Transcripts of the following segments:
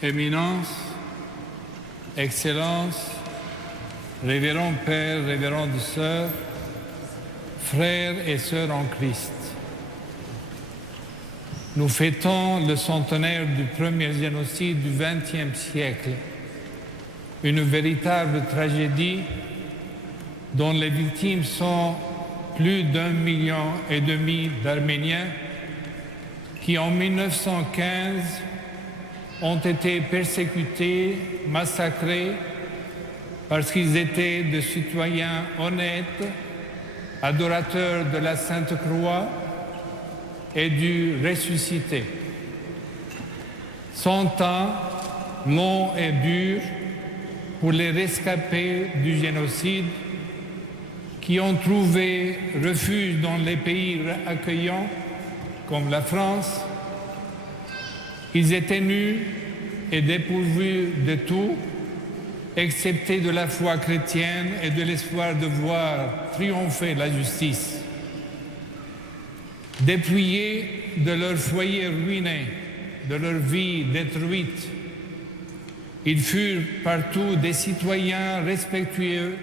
Éminence, Excellence, Révérend Père, Révérende Sœur, Frères et Sœurs en Christ. Nous fêtons le centenaire du premier génocide du XXe siècle, une véritable tragédie dont les victimes sont plus d'1,5 million d'Arméniens qui en 1915 ont été persécutés, massacrés parce qu'ils étaient des citoyens honnêtes, adorateurs de la Sainte Croix et du ressuscité. 100 ans longs et durs pour les rescapés du génocide qui ont trouvé refuge dans les pays accueillants comme la France. Ils étaient nus et dépourvus de tout, excepté de la foi chrétienne et de l'espoir de voir triompher la justice. Dépouillés de leur foyer ruiné, de leur vie détruite, ils furent partout des citoyens respectueux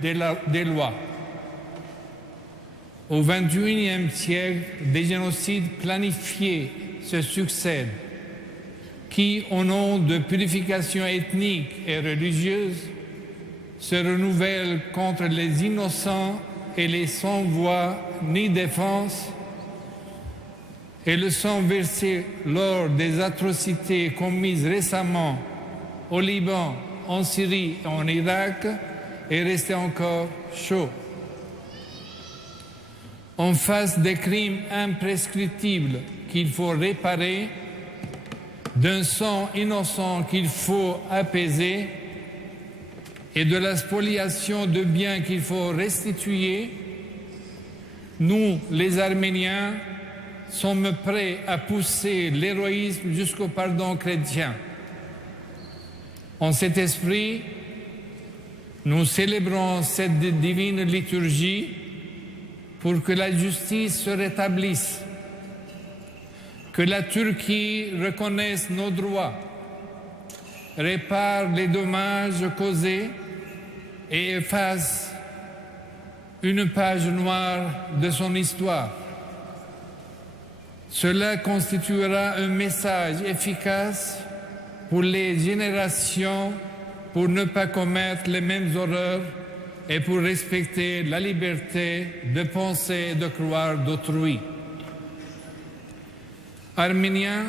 des lois. Au XXIe siècle, des génocides planifiés se succèdent, qui, au nom de purification ethnique et religieuse, se renouvellent contre les innocents et les sans voix ni défense, et le sang versé lors des atrocités commises récemment au Liban, en Syrie et en Irak est resté encore chaud. en face des crimes imprescriptibles qu'il faut réparer, d'un sang innocent qu'il faut apaiser et de la spoliation de biens qu'il faut restituer, nous, les Arméniens, sommes prêts à pousser l'héroïsme jusqu'au pardon chrétien. En cet esprit, nous célébrons cette divine liturgie pour que la justice se rétablisse, que la Turquie reconnaisse nos droits, répare les dommages causés et efface une page noire de son histoire. Cela constituera un message efficace pour les générations pour ne pas commettre les mêmes horreurs et pour respecter la liberté de penser et de croire d'autrui. Arméniens,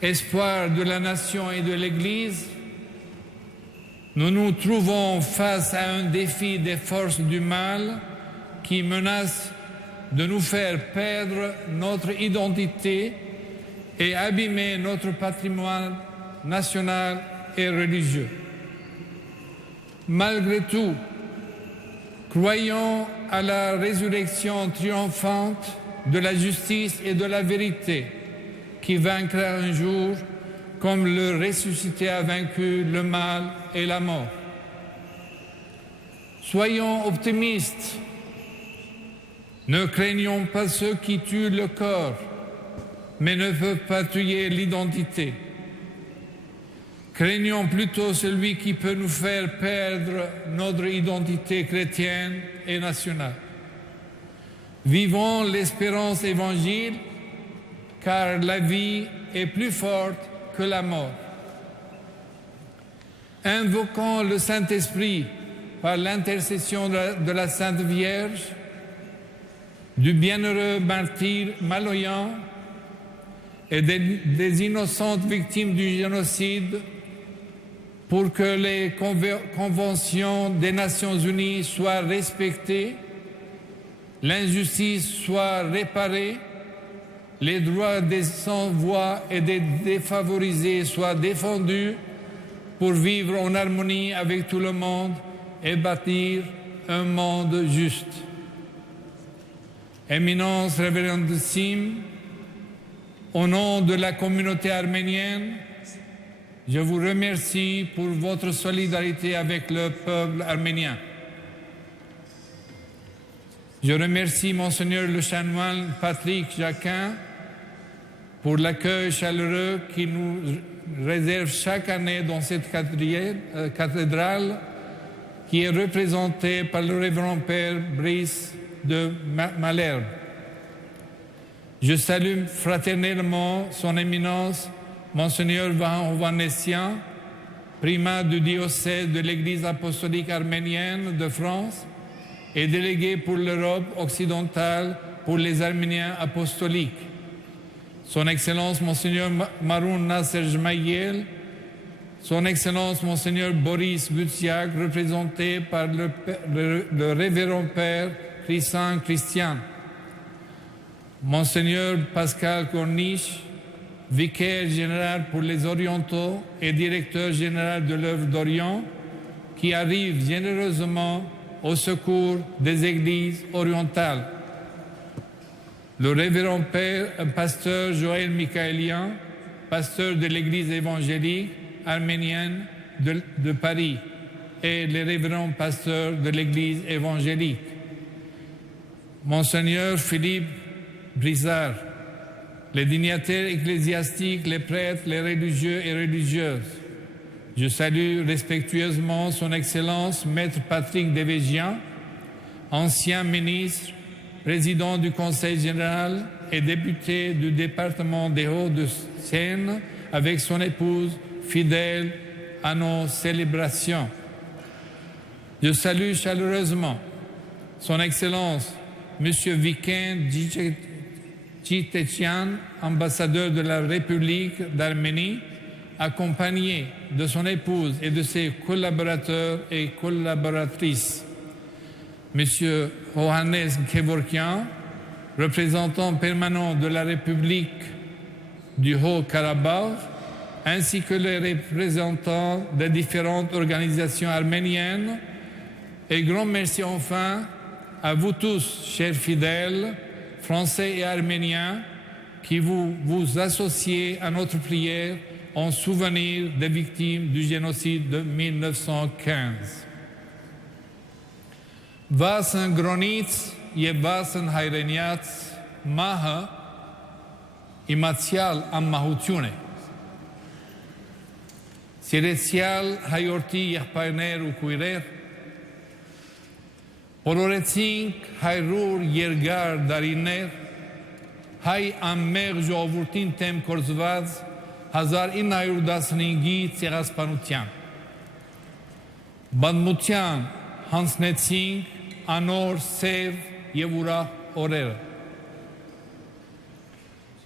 espoir de la nation et de l'Église, nous nous trouvons face à un défi des forces du mal qui menacent de nous faire perdre notre identité et abîmer notre patrimoine national et religieux. Malgré tout, croyons à la résurrection triomphante de la justice et de la vérité qui vaincra un jour comme le ressuscité a vaincu le mal et la mort. Soyons optimistes. Ne craignons pas ceux qui tuent le corps, mais ne peuvent pas tuer l'identité. Craignons plutôt celui qui peut nous faire perdre notre identité chrétienne et nationale. Vivons l'espérance évangile, car la vie est plus forte que la mort. Invoquons le Saint-Esprit par l'intercession de la Sainte Vierge, du bienheureux martyr Maloyan et des innocentes victimes du génocide, pour que les conventions des Nations Unies soient respectées, l'injustice soit réparée, les droits des sans-voix et des défavorisés soient défendus pour vivre en harmonie avec tout le monde et bâtir un monde juste. Éminence révérendissime, au nom de la communauté arménienne, je vous remercie pour votre solidarité avec le peuple arménien. Je remercie Monseigneur le chanoine Patrick Jacquin pour l'accueil chaleureux qu'il nous réserve chaque année dans cette cathédrale qui est représentée par le révérend Père Brice de Malherbe. Je salue fraternellement son éminence Monseigneur Vahan Hovhanessian, primat du diocèse de l'Église apostolique arménienne de France et délégué pour l'Europe occidentale pour les Arméniens apostoliques. Son Excellence Monseigneur Maroun Nasser Jmaïel, Son Excellence Monseigneur Boris Butsiak, représenté par le révérend Père Christian Christian, Monseigneur Pascal Corniche, vicaire général pour les Orientaux et directeur général de l'œuvre d'Orient, qui arrive généreusement au secours des églises orientales. Le révérend Père, pasteur Joël Michaelian, pasteur de l'église évangélique arménienne de Paris, et les révérends pasteurs de l'église évangélique. Monseigneur Philippe Brizard, les dignitaires ecclésiastiques, les prêtres, les religieux et religieuses. Je salue respectueusement Son Excellence Maître Patrick Devégian, ancien ministre, président du Conseil général et député du département des Hauts-de-Seine, avec son épouse, fidèle à nos célébrations. Je salue chaleureusement Son Excellence Monsieur Viken Tchitechian, ambassadeur de la République d'Arménie, accompagné de son épouse et de ses collaborateurs et collaboratrices. Monsieur Johannes Kevorkian, représentant permanent de la République du Haut-Karabakh, ainsi que les représentants des différentes organisations arméniennes. Et grand merci enfin à vous tous, chers fidèles, français et arméniens, qui vous associez à notre prière en souvenir des victimes du génocide de 1915. Vasën gronitës je vasën hajrenjatës, mahë imacial ammahuciune. Sirecial hajorti jahpajner u kujrer, polorecink hajrur jergar dariner, haj ammer zhovurtin tem korzvaz, 1915 ցեղասպանության։ Բանդմության հանձնեցինք անոր սև եւ ուրախ օրերը։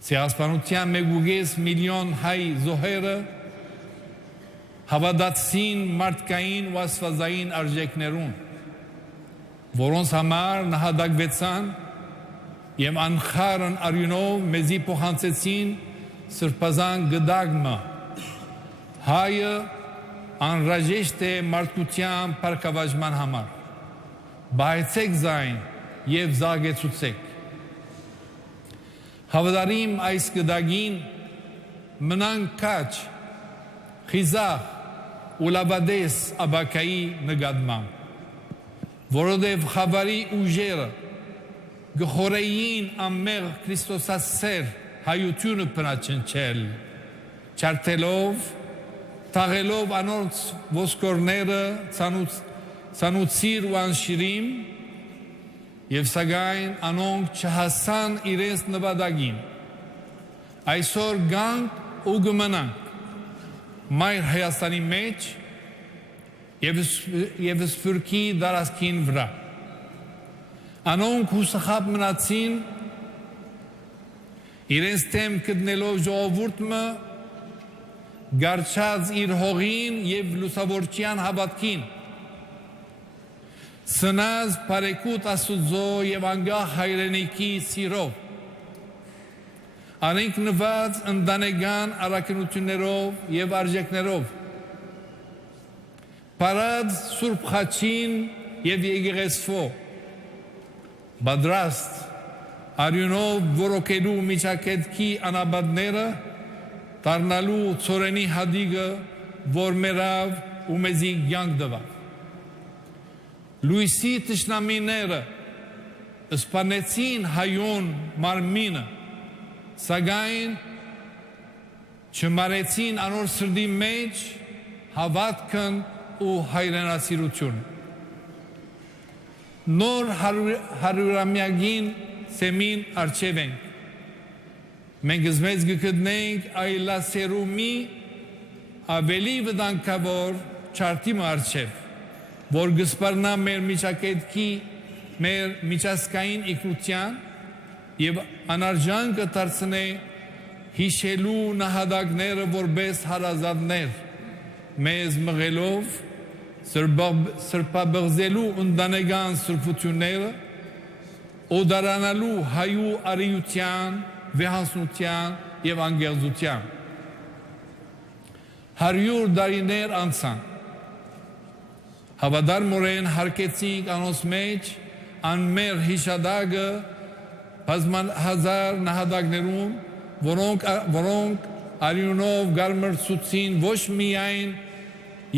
Ցեղասպանության մեգուգես միլիոն հայ զոհերը հավատացին մարդկային ու աստվածային արժեքներուն, որոնց համար նահատակվեցան եւ անխառն արյունով մեզի փոխանցեցին սրբազան գդագմը։ Հայը անհրաժեշտ է մարդկության փառքավազման համար։ Բայցեք զայն եւ զարգացուցեք։ Հավատարիմ այս գդագին մնանք քաչ, խիզախ ու լավադես աբակայի նկատմամբ, որովհետև խավարի ուժերը գխորեին ամեղ Քրիստոսասեր հայությունը պնաչնչել, չարթելով, թաղելով անոնց ոսկորները ցանուցիր ու անշիրիմ, եւ սակայն անոնք չհասան իրենց նվադագին։ Այսօր գանք ու գմնանք մայր Հայաստանի մեջ եւ սփյուռքի դարասքին վրա։ Անոնք հուսախապ մնացին իրենց թեմ գտնելով ժողովուրդը գարչած իր հողին եւ լուսավորչյան հավատքին, սնած բարեկուտ Աստուծո եւ անգահ հայրենիքի սիրով, անընկնված ընտանեկան առաքինություններով եւ արժեքներով, parad Surp Khachin եւ եկեղեցվո, պատրաստ արյունով որոքելու միջակետքի անաբադները, դառնալու ծորենի հադիգը, որ մերավ ու մեզի կյանք տվավ։ Լույսի թշնամիները սպանեցին հայոն մարմինը, սակայն չմարեցին անոր սրտի մեջ հավատքն ու հայրենասիրությունը։ Նոր հարյուրամյակին սեմին առջև ենք։ Մենք զմեծ գտնենք այլասերումի ավելի վտանգավոր չարտիմը առջև, որ գսպարնա մեր միջակետքի, մեր միջազգային ինքնության եւ անարժան կդարձնե հիշելու նահատակները որպես հարազատներ, մեզ մղելով սրբաբղզելու ընտանեկան սրբությունները, օդարանալու հայու արիության, վեհանսնության եւ անգեղծության։ 100 տարիներ անցան, հավատարմորեն հարկեցինք անոնց մեջ անմեր հիշադակը բազմահազար նահատակներում, որոնք արյունով գարմրցուցին ոչ միայն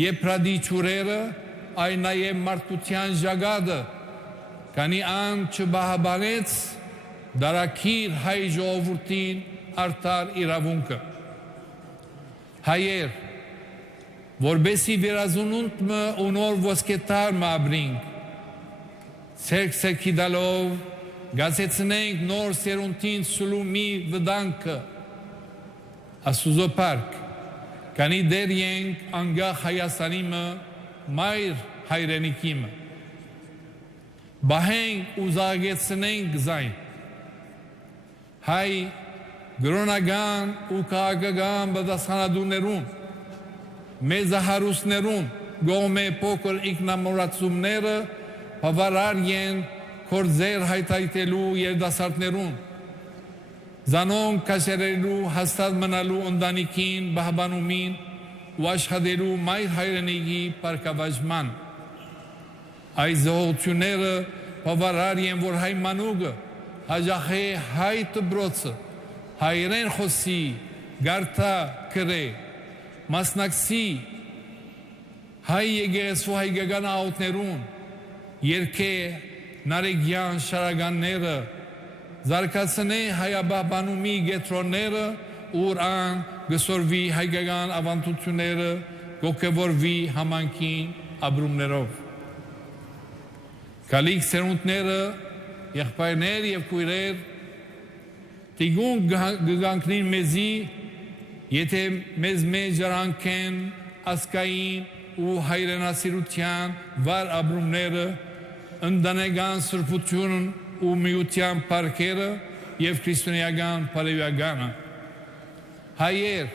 եփրադի ճուրերը, այլ նաև մարդկության ժագադը, քանի ան չբահաբանեց դարակիր հայ ժողովրդին արդար իրավունքը։ Հայեր, որբեսի վերազունունտը ու նոր ոսկետար մաբրինք, սերք դալով գացեցնենք նոր սերունդին սլումի վտանգը, Աստուծո փառք, քանի դեր ենք անգահ Հայաստանիմը, մայր հայրենիքիմը։ Բահենք ու զարգացնենք զայն։ Հայ գրոնական ու քաղաքական պատասխանատուներուն, մեծահարուստներուն գոմե փոքր ինքնամոռացումները բավարար են կորձեր հայթայթելու երդասարտներուն, զանոն կաշերելու հաստատ մնալու ընտանիքին, բահբանումին ու աշխատելու մայր հայրենիքի պարգևաճման։ Այս զոհությունները բավարար են, որ հայ մանուկը հաջախե հայ դպրոցը հայերեն խոսի, գարթա կրե, մասնակցի հայ եկեղեցու հայկական աղոթներուն, երգե նարեկյան շարականները, զարգացնե հայաբահբանումի գետրոնները, ուր ան գսորվի հայկական ավանդությունները, գոգևորվի համանքին ապրումներով։ Գալիք սերունդները, եղբայրներ և քույրեր, տիգուն գգանքնին մեզի, եթե մեզ ջրանքեն ասկային ու հայրենասիրության վար ապրումները, ընտանեկան սրբությունն ու միության պարգևը և քրիստոնեական բարեգությունը։ Հայեր,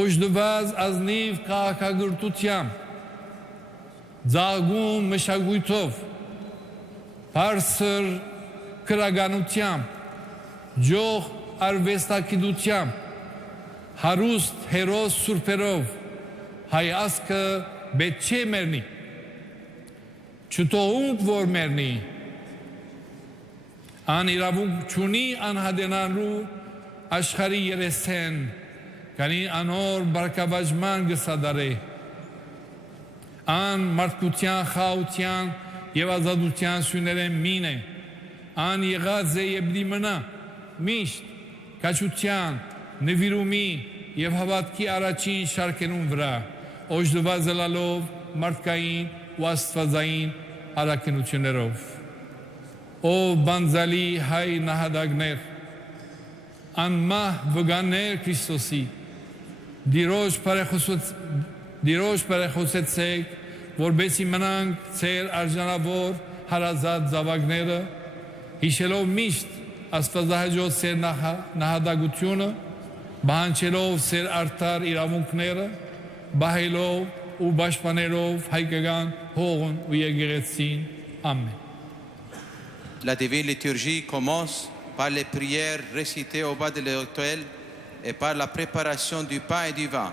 օժտված ազնիվ քաղաքագործությամբ, ձագուն մշակույթով, բարձր քրագանությամբ, ջող արվեստագիտությամբ, հարուստ հերոս սուրբերով, հայ ազգը պետք չէ մեռնի, չթողունք որ մեռնի, ան իրավունք չունի անհատենալու աշխարհի երեսեն, քանի անոր բարգավաճման գսադարե, ան մարդկության խաղաղության և ազատության սյուներեն մին է, ան եղած է և դիմնա միշտ կաչության, նվիրումի և հավատքի առաջին շարքերուն վրա, օժտված ելալով մարդկային ու աստվածային առաքինություններով։ Ով բանձալի հայ նահատակներ, անմահ վգաններ Քրիստոսի, դիրոջ բարեխոսեցեք, որբեսի մնանք ծեր արժանավոր հարազատ զավակները, հիշելով միշտ աստվածահաճոտ ծեր նահատակությունը, բանջելով ծեր արդար իրավունքները, բահելով ու պաշտպանելով հայկական հողն ու եկեղեցին։ Ամեն։ La divine liturgie commence par les prières récitées au bas de l'autel et par la préparation du pain et du vin.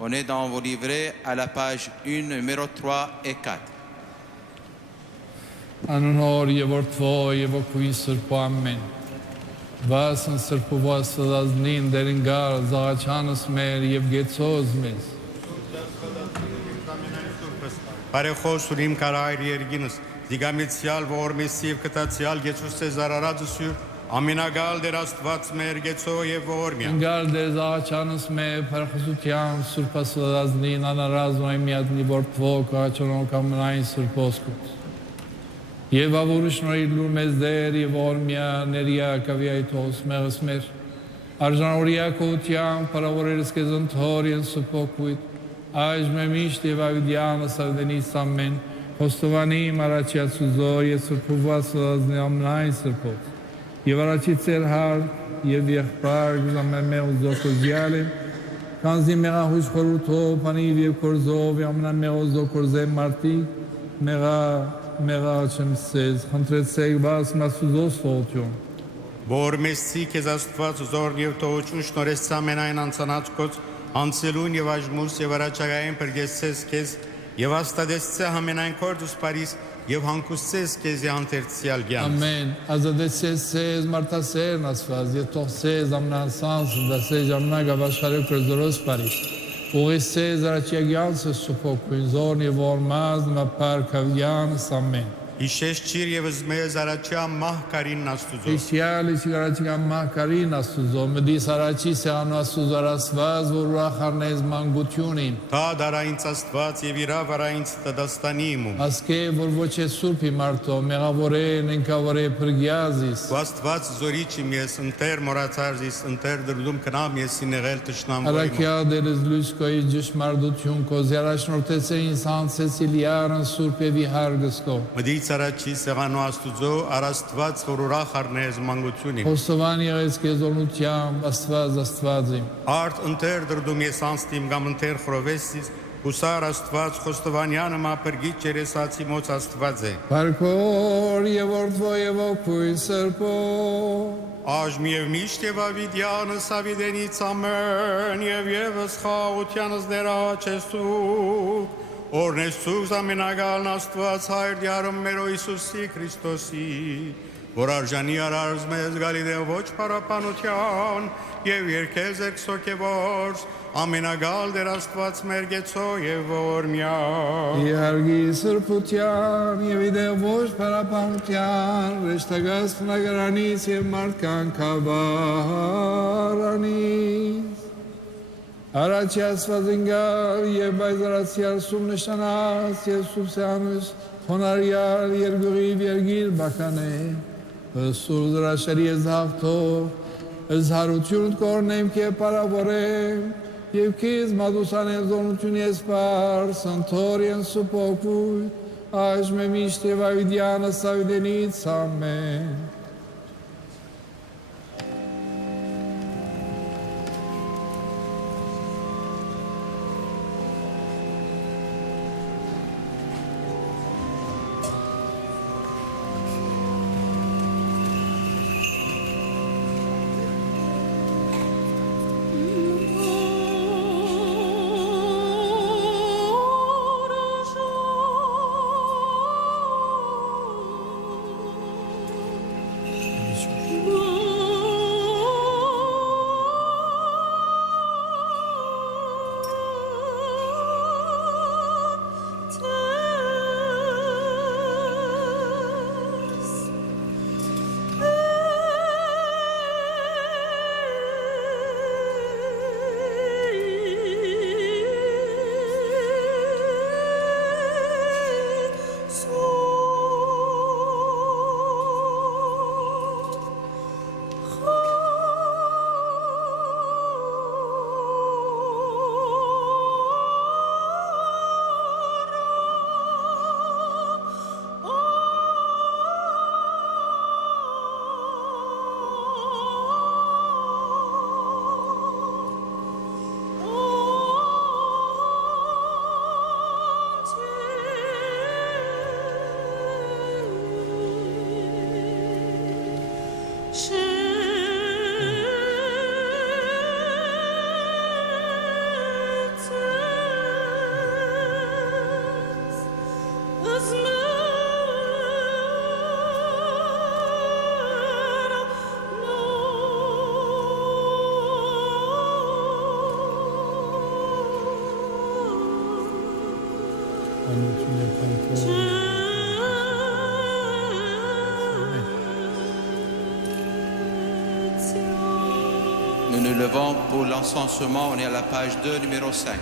On est dans vos livrets à la page 1, numéro 3 et 4. Անունոր և որդվո և ոգուի սրբո ամեն, վասն սրբովա սրազնին դերնգար զաղաչանս մեր և գեցոզ մեզ, Բարեխոս ուրիմ կարայր երգինս, դիգամիցյալ ողորմեսի և կտացյալ գեցուս ծեզար արածուսյուր, ամինագալ դեր աստված մեր գեցո և ողորմյա։ Ընգար դեր զաղաչանս մեր պարխուսության սրբա սրազնին անարազ ու այմիատնի որդվո կաղաչոնոք ամնային սրբոսկուց, և ավուրուշ նորիդ լուր մեզ դեր և ողորմյա ներյա կավիայթոս մեղս մեր, արժանորյա կողության պարավորերս կեզ ընթոր են սրբոքույտ, Այժմ է միշտ և ավիդյանը սավդենից ամեն, խոստովանի մարաչյացուզո և սրբուված սրազնի ամնային սրբոց, և առաջի ծեր հար և եղբար գուզամեմե ուզոքոզյալ եմ, կանզի մեղահույժ խորութով, պանիվ և կորզով, և ամնամեղ ուզոքորզե մարդի, մեղա չեմ սեզ, խնդրեցեք բաս մասուզոս ֆողություն։ Ողորմեսի կեզ աստված զորն և տողոչուն շնորես ամենայն անցանացկոց, անցելուն և աժմուս և առաջագային պրգեսցես կեզ և աստադեսցե համենայն կորդուս պարիս և հանկուսցես կեզ անթերցյալ գյանց։ Ամեն, ազադեցես սեզ մարդասերն ասված, և թողսես ամնանսանս, դասես ամնագ ավաշխարև կրզորոս պարիս, ուղեսես առաջագյանսը սուպոքույն, զորն և որմազ նմապար կավյանս ամեն։ Իշես չիր և զմեզ առաջյա մահ կարին աստուզո։ Իշյալ իշիկ առաջիկա մահ կարին աստուզո, մդիս առաջի սեղանու աստուզո արասված, որ ուրախարնեզ մանգությունին։ Թա դարայինց աստված և իրավ արայինց տդաստանի իմում։ Ասկե, որ ոչ է սուրպի մարդո, մեղավորե, նենքավորե պրգյազիս։ Ու աստված զորիչ իմ ես, ընտեր մորացարզիս, ընտեր դրդում կնամ ես իներել տշնամ ոյմում։ Արակյա դերս լույսկոյի ճշմարդություն կո, զերաշնորդեցե ինսան Սեսիլիարն սուրպ և իհարգստո։ Առաջի սեղանու աստուծո արաստված որ ուրախ արնեզ մանգությունիմ։ Խոստովան եղես կեզորնությամբ աստված իմ։ Արդ ընտեր դրդում ես անստիմ գամ ընտեր խրովեսիս, Ուսար Աստված Խոստովանյանը մապրգիչ երեսացի մոց Աստված է։ Parkor եւ որդվո եւ օգույն սրբո Աժմ եւ միշտ եւ ավիդյանս ավիդենից ամեն եւ եւս խաղությանս դերաչեսու օրնեսուս ամենագալն Աստված հայր դյարում մերո Իսուսի Քրիստոսի որ արժանի արարզ մեզ գալիդեն ոչ պարապանության եւ երկեզ եկսոքեվոր ամենագալ դեր Աստված մեր գեցո եւ որմյա Իարգի սրբության եւ իդեւ ոչ պարապանության ռեշտագաս խնագրանից եւ մարդկան կավարանից Առաջի ասվածինգալ եւ բայզարացիալ սում նշանած եւ սուսյանուս հոնարյալ երգուրի վերգիր բականե Սուր դրաշերի զավթող զհարություն կորնեմ կե պարավորեմ եւ քեզ մադուսանեն զոնություն եսպար սանթորիան սուպոկույ այժմ միշտ եւ ավիդյանը սավիդենից ամեն Nous nous levons pour l'encensement. On est à la page 2, numéro 5.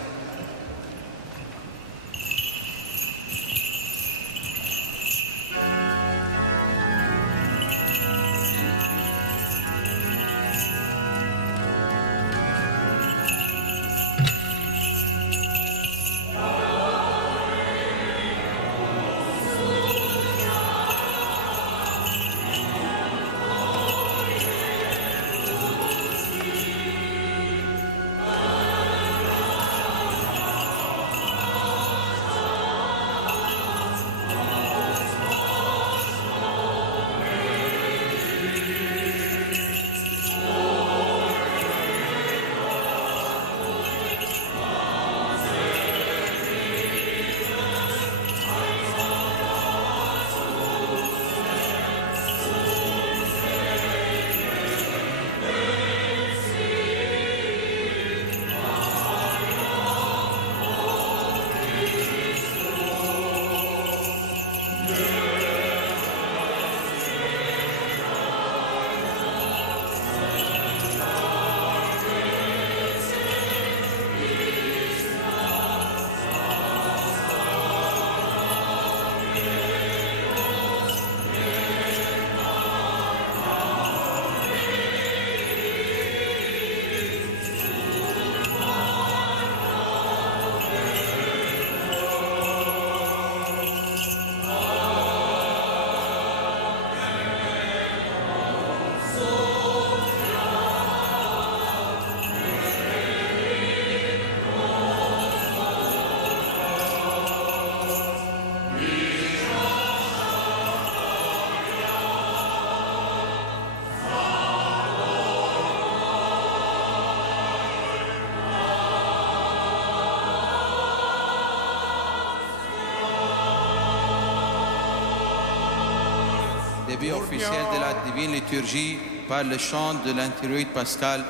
début officiel de la divine liturgie par le chant de l'interlude pascal,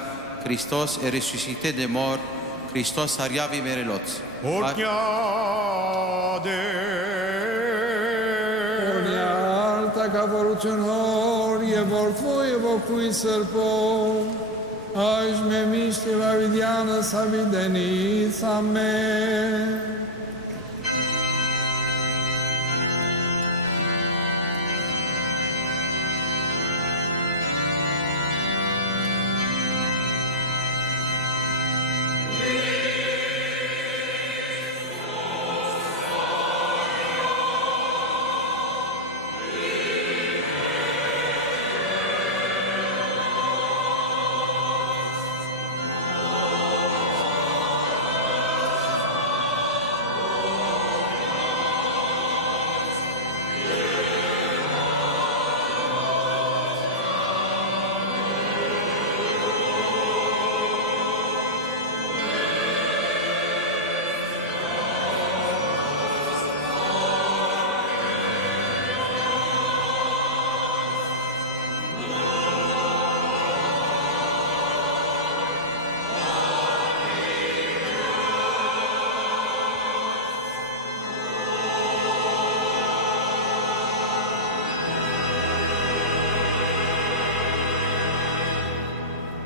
Christos est ressuscité des morts, Christos ariavi merelot. Alta caporuționor, e vortvoi evocui sărpo, aș me miște va vidiană sa videnița me.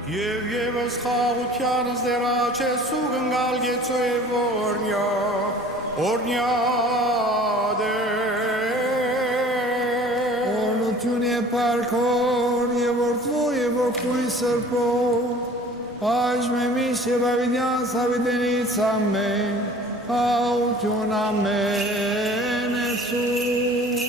Եվս խաղությանս դերաչ է սուգնգալ գեցո է որնյա, օրնյա Ornutune parcor, e vortvoi evocui sărpo, aș me miște va vidianța videnița me, autiuna mene sus.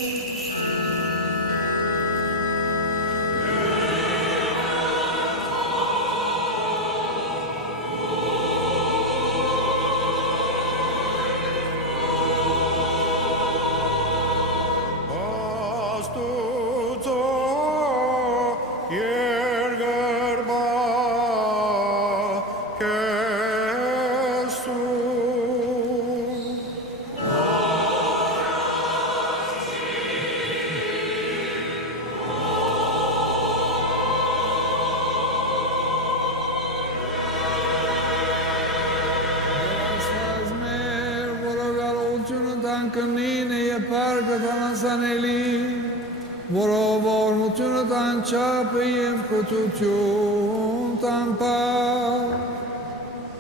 Cănine e parcă tansaneli, vorovor muciună tanceapă e făcuciun tampa.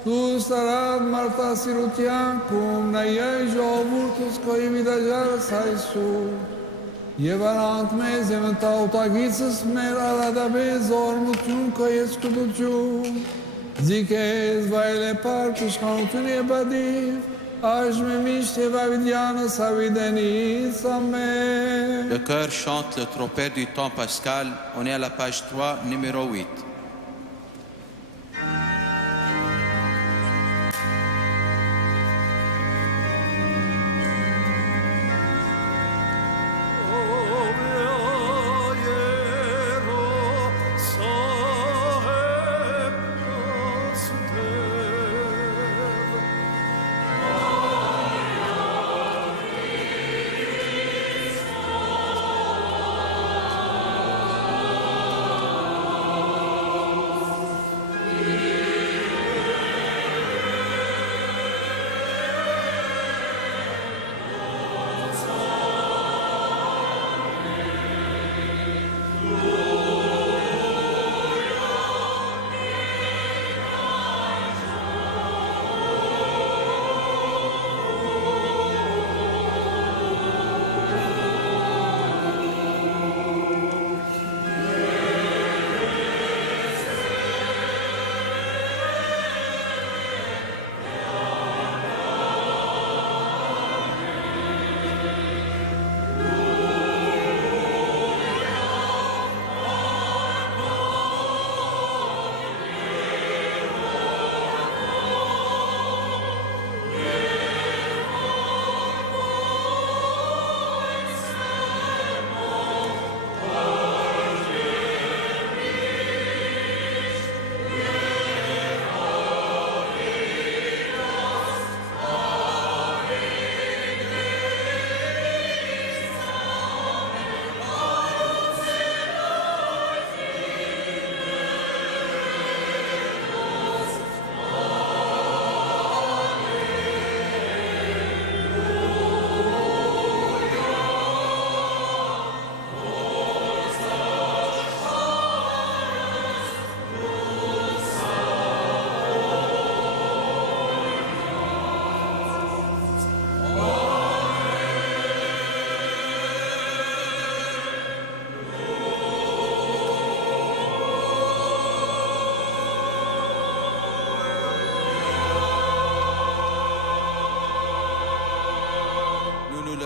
Tu starat marta sirutian cum naiei jovurtus coi vidajar sai su. E varant meze mentau tagițas mera la da bezor muciun coi escuduciun. Ziches vaile parcă șcautun e badiv. Le chœur chante le trompette du temps pascal. On est à la page 3, numéro 8.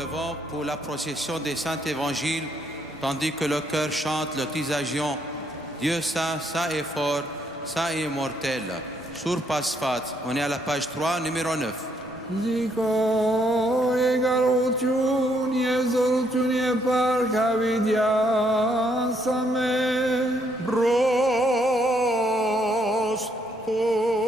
levons pour la procession des saints évangiles, tandis que le cœur chante le tisagion. Dieu saint, saint et fort, saint et immortel. Sur Pasfat, on est à la page 3, numéro 9. Ziko egaluciun exoluciun e parca vidia same. Bros pome.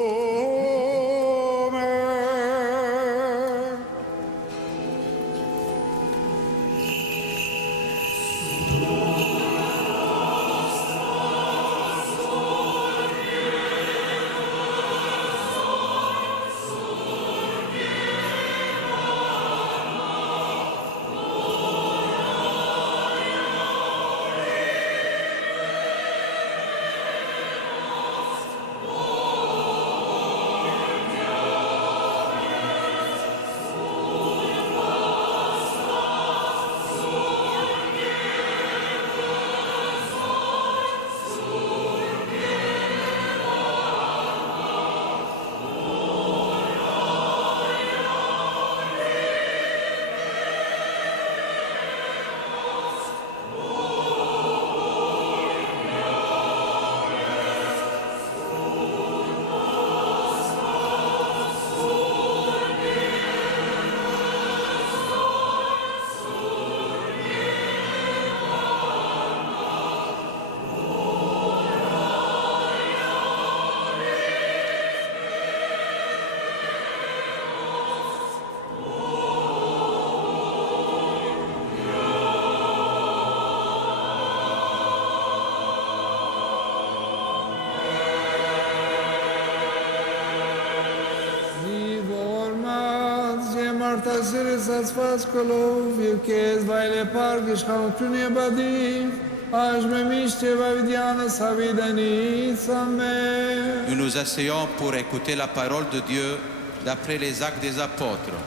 Martasiris asfaskolov, vivkez vaile pargish kanutunie badiv, ajme mishte vavidiana savidani same. Nous nous asseyons pour écouter la parole de Dieu d'après les actes des apôtres,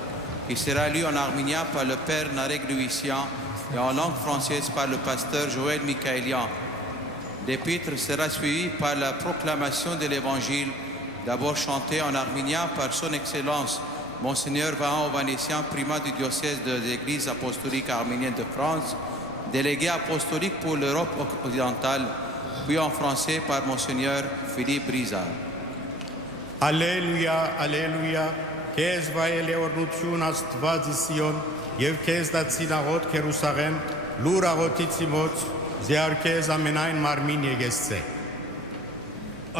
qui sera lu en arménien par le père Narek Louisian et en langue française par le pasteur Joël Michaelian. L'épître sera suivi par la proclamation de l'évangile, d'abord chanté en arménien par son excellence Monseigneur Vahan Ovanessian, primat du diocèse de l'Église apostolique arménienne de France, délégué apostolique pour l'Europe occidentale, puis en français par Monseigneur Philippe Brizard. Alleluia, alleluia, քեզ վայել է օրնություն Աստված Սիոն, եւ քեզ դացին աղոտ Երուսաղեմ, լուր աղոտից իմոց, զիար քեզ ամենայն մարմին եկեսցե։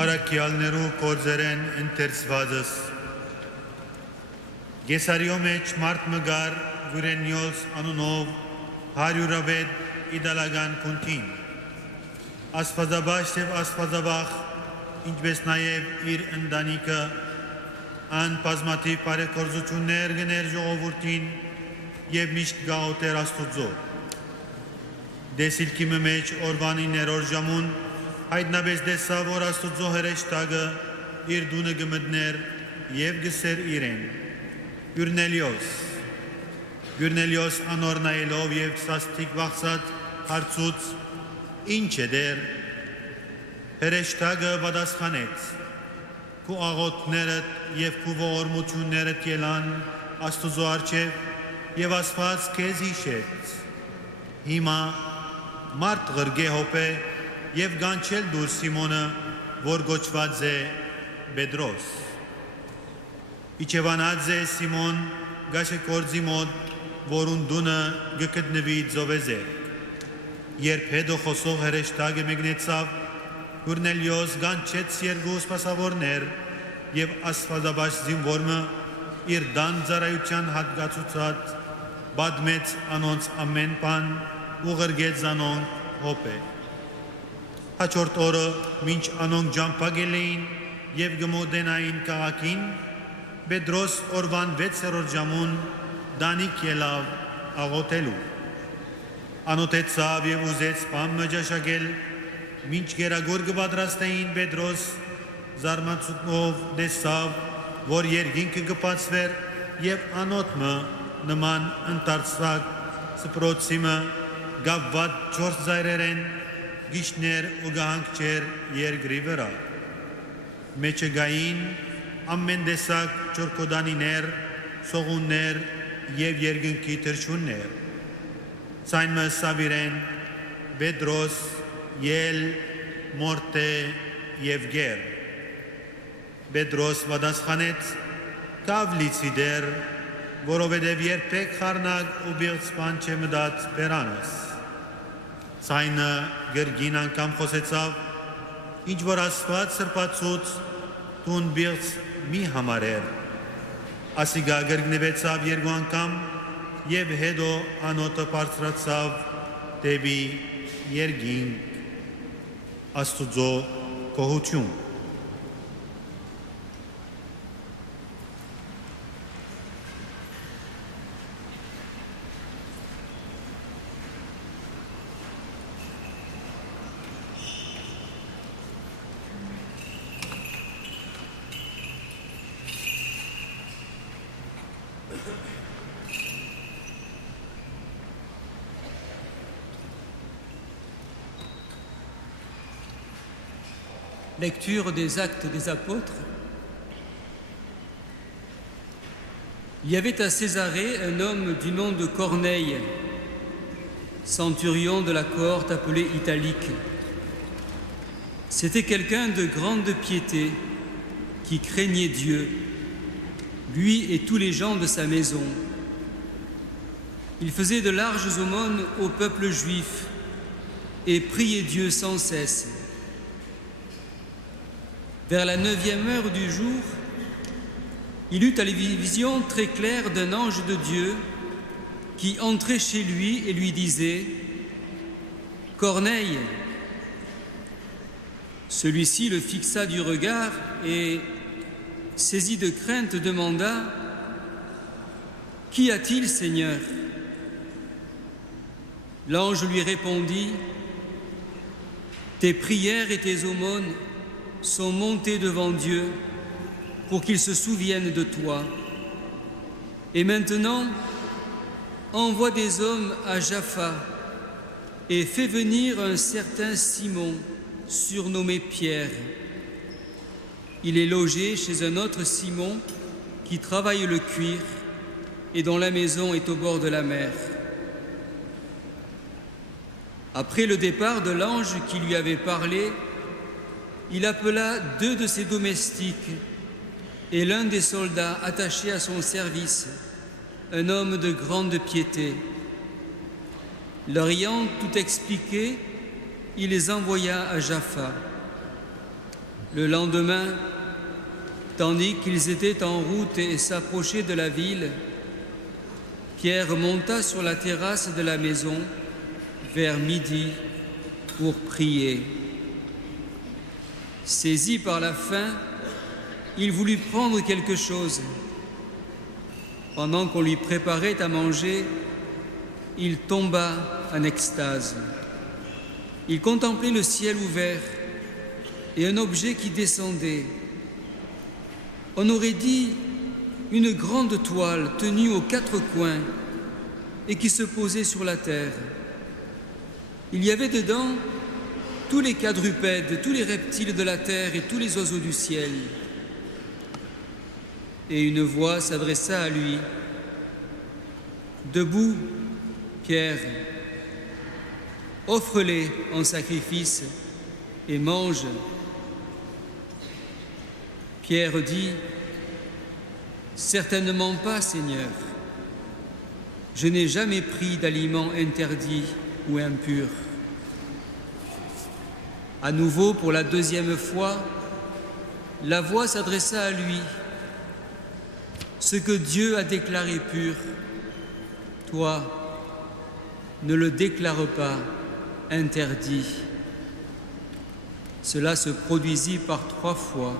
Արաքյալներու կորձերեն ընթերցվածս Գեսարիո մեջ մարդ մգար Գուրենյոս անունով հարյուրավետ իդալական կունտին Աստվածաբաշ եւ Աստվածաբախ ինչպես նաեւ իր ընտանիքը ան բազմաթիվ բարեգործություններ գներ ժողովրդին եւ միշտ գաուտեր Աստուծո Դեսիլքի մեջ օրվանի ներոր ժամուն հայտնաբես դեսավ որ Աստուծո հրեշտակը իր դունը գմդներ եւ գսեր իրեն Գյուրնելիոս անոր նայելով եւ սաստիկ վախսած հարցուց ինչ է դեր հրեշտակը պատասխանեց քու աղոթներդ եւ քու ողորմություններդ ելան Աստուծո առջեւ եւ Աստված քեզ հիշեց հիմա մարդ ղրգե հոպե եւ գանչել դուր Սիմոնը որ գոչված է Պետրոս Իջևանած է Սիմոն գաշե կորձի մոտ որուն դունը գկտնվի ծովեզեր երբ հետո խոսող հրեշտակը մեկնեցավ Կորնելիոս գանչեց երկու սպասավորներ եւ աստվածաբաշ զինվորը իր դան ծառայության հատկացուցած բադմեց անոնց ամեն բան ու ղրգեց անոնք հոպե հաջորդ օրը մինչ անոնք ջամփագել էին եւ գմոդենային քաղաքին Պետրոս օրվան 6-րդ ժամուն դանիք ելավ աղոթելու Անոթեցավ եւ ուզեց բան մջաշակել մինչ գերագոր կպատրաստեին Պետրոս զարմացուկով դեսավ որ երկինքը կպացվեր եւ անոթը նման ընտարցակ սպրոցիմը գավված 4 զայրերեն գիշներ ու գահանքչեր երկրի վրա մեջը գային ամեն դեսակ ճորկոդանիներ, սողուններ եւ երկնքի թրջուններ։ Սայնը Սավիրեն, Պետրոս, Ել, Մորտե եւ Գեր։ Պետրոս պատասխանեց. «Կավ լիցի դեր, որովհետև երբեք խառնակ ու բիղծ բան չմտած բերանս»։ Սայնը գրգին անգամ խոսեցավ. «Ինչ որ Աստված սրբացուց, տուն բիղծ մի համարեր»։ Ասիգա գրգնվեցավ երկու անգամ եւ հետո անոթը բարձրացավ դեպի երկինք։ Աստուծո գոհություն։ Lecture des Actes des Apôtres. Il y avait à Césarée un homme du nom de Corneille, centurion de la cohorte appelée Italique. C'était quelqu'un de grande piété, qui craignait Dieu, lui et tous les gens de sa maison. Il faisait de larges aumônes au peuple juif et priait Dieu sans cesse. Vers la 9e heure du jour, il eut à la vision très claire d'un ange de Dieu qui entrait chez lui et lui disait « Corneille !» Celui-ci le fixa du regard et, saisi de crainte, demanda « Qu'y a-t-il, Seigneur ?» L'ange lui répondit « Tes prières et tes aumônes sont montés devant Dieu pour qu'il se souvienne de toi. Et maintenant, envoie des hommes à Jaffa et fais venir un certain Simon, surnommé Pierre. Il est logé chez un autre Simon qui travaille le cuir et dont la maison est au bord de la mer. » Après le départ de l'ange qui lui avait parlé, il appela 2 de ses domestiques et l'un des soldats attachés à son service, un homme de grande piété. Leur ayant tout expliqué, il les envoya à Jaffa. Le lendemain, tandis qu'ils étaient en route et s'approchaient de la ville, Pierre monta sur la terrasse de la maison vers midi pour prier. Saisi par la faim, il voulut prendre quelque chose. Pendant qu'on lui préparait à manger, il tomba en extase. Il contemplait le ciel ouvert et un objet qui descendait. On aurait dit une grande toile tenue aux 4 coins et qui se posait sur la terre. Il y avait dedans tous les quadrupèdes, tous les reptiles de la terre et tous les oiseaux du ciel. Et une voix s'adressa à lui. « Debout, Pierre, offre-les en sacrifice et mange. » Pierre dit, « Certainement pas, Seigneur. Je n'ai jamais pris d'aliment interdit ou impur. » À nouveau, pour la 2e fois, la voix s'adressa à lui. « Ce que Dieu a déclaré pur, toi, ne le déclare pas interdit. » Cela se produisit par 3 fois,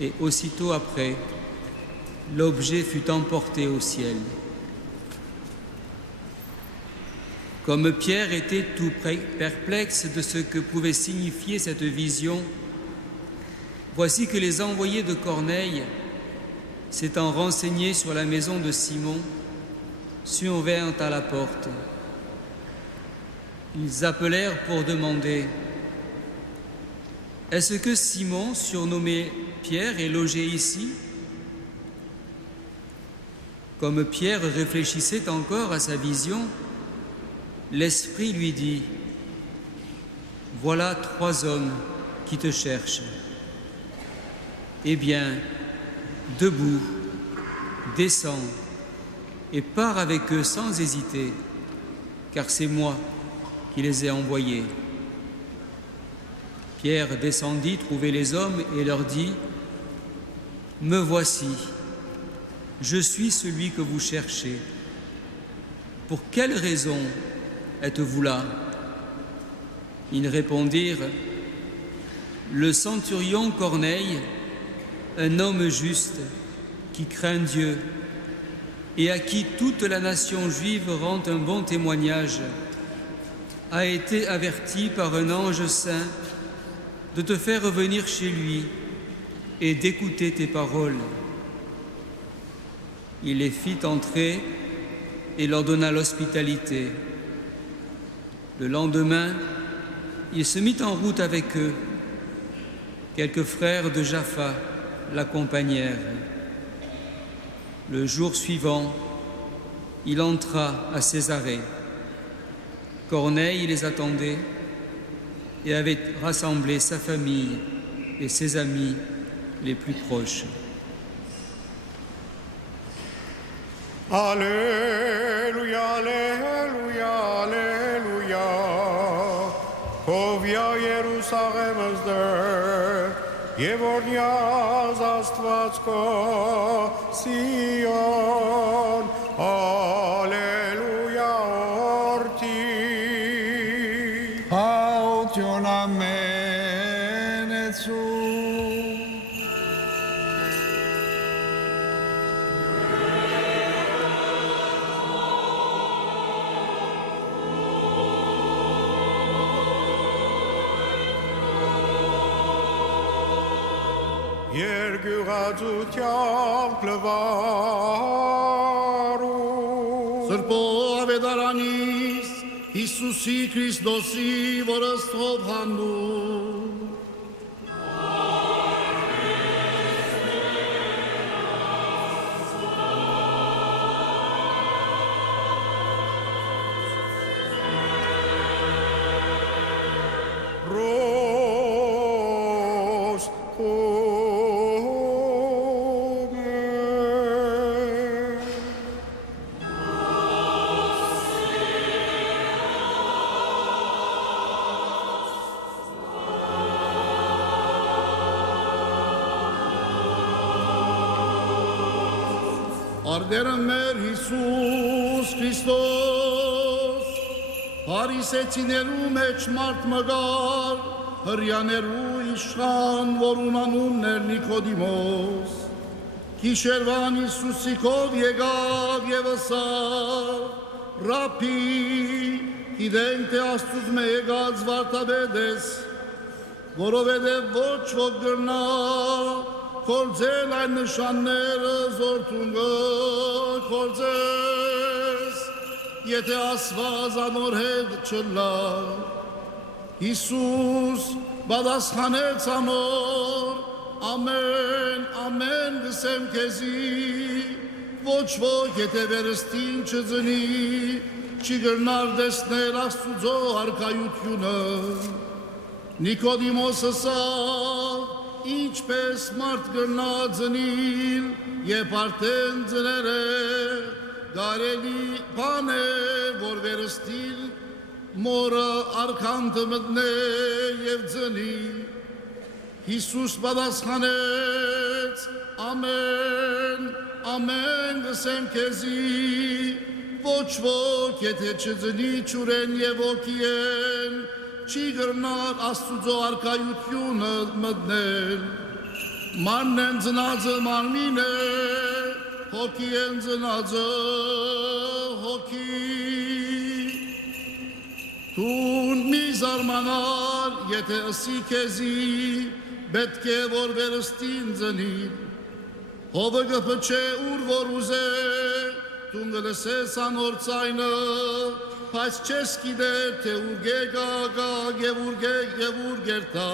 et aussitôt après, l'objet fut emporté au ciel. Comme Pierre était tout perplexe de ce que pouvait signifier cette vision, voici que les envoyés de Corneille, s'étant renseignés sur la maison de Simon, survinrent à la porte. Ils appelèrent pour demander « Est-ce que Simon, surnommé Pierre, est logé ici ?» Comme Pierre réfléchissait encore à sa vision, l'Esprit lui dit : « Voilà 3 hommes qui te cherchent. Eh bien, debout, descends et pars avec eux sans hésiter, car c'est moi qui les ai envoyés. » Pierre descendit trouver les hommes et leur dit : « Me voici, je suis celui que vous cherchez. Pour quelle raison êtes-vous là ?» Ils répondirent : « Le centurion Corneille, un homme juste qui craint Dieu et à qui toute la nation juive rend un bon témoignage, a été averti par un ange saint de te faire venir chez lui et d'écouter tes paroles. » Il les fit entrer et leur donna l'hospitalité. Le lendemain, il se mit en route avec eux. Quelques frères de Jaffa l'accompagnèrent. Le jour suivant, il entra à Césarée. Corneille les attendait et avait rassemblé sa famille et ses amis les plus proches. Alleluia, Alleluia, Alleluia. Ովյա Երուսաղեմս դեր, եւ օրնյազ Աստված քո Սիոն, Alleluia, օրդի։ Hautyon amen etsu. Երգյուղածությամբ լվարու Սրբո ավետարանից Հիսուսի Քրիստոսի որստով հանդու Արդերը մեր Հիսուս Քրիստոս, Փարիսեցիներու մեջ մարդ մգար, հրյաներու իշխան, որ ունանումն էր Նիկոդիմոս, գիշերվան Հիսուսիկով եկավ եւ ըսավ. «Ռաբբի, գիտենք թե Աստծուց մե եկած վարդապետ ես, որովհետև ոչ ոք գրնա կործել այն նշանները զորթունգը կործես, եթե ասված անոր հետ չլա»։ Հիսուս պատասխանեց անոր. «Ամեն, ամեն գսեմ քեզի, ոչ ոք եթե վերստին չձնի, չի գրնար տեսնել Աստուծո արքայությունը»։ Նիկոդիմոս ըսավ. «Ինչպես մարդ գրնա ձնիլ, երբ արդեն ձներ է, կարելի բան է, որ վերստիլ մորը արքանթը մտնե եւ ձնի»։ Հիսուս պատասխանեց. «Ամեն, ամեն գսեմ քեզի, ոչ ոք եթե չձնի ճուրեն եւ ոգիեն, չի գրնար Աստուծո արքայությունը մտնել։ Մանն են ծնածը մարմին է, հոգի են ծնածը հոգի։ Տուն մի զարմանար, եթե ըսի քեզի, պետք է որ վերստին ձնի։ Հովը գփչե ուր որ ուզե, տուն գլսես անոր ցայնը, բայց չես գիտեր, թե ուր գա եւ ուր գերտա։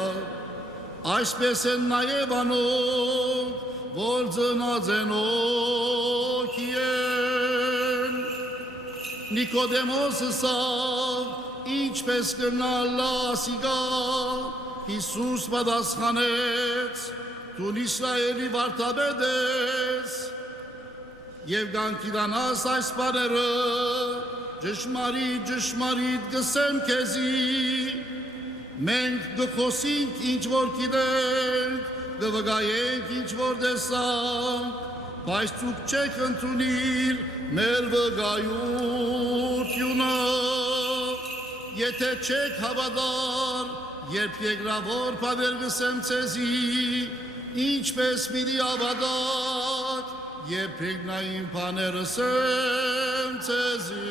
Այսպես են նաեւ անոնք, որ ծնած են օքիեն։ Նիկոդեմոսը սա, ինչպես կնալ ասիգա, Հիսուս պատասխանեց, դու Իսրայելի վարդապետ ես, և գանքիրանաս այս բաները, ճշմարիտ գսեմ քեզի, մենք գխոսենք ինչ որ գիտենք, գվգայենք ինչ որ տեսանք, բայց դուք չեք ընդունիր մեր վգայությունը, եթե չեք հավատար, երբ երկրավոր բաներ գսեմ ձեզի, ինչպես պիտի հավատաք, երբ երկնային բաներ ասեմ ձեզի։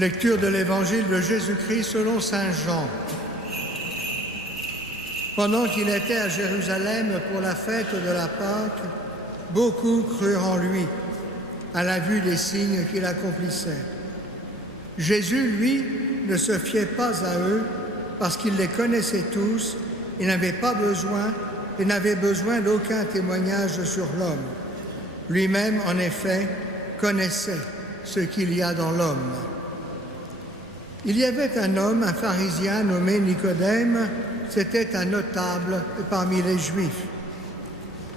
Lecture de l'Évangile de Jésus-Christ selon Saint Jean. Pendant qu'il était à Jérusalem pour la fête de la Pâque, beaucoup crurent en lui, à la vue des signes qu'il accomplissait. Jésus, lui, ne se fiait pas à eux, parce qu'il les connaissait tous et n'avait besoin d'aucun témoignage sur l'homme. Lui-même, en effet, connaissait ce qu'il y a dans l'homme. Il y avait un homme, un pharisien nommé Nicodème, c'était un notable parmi les Juifs.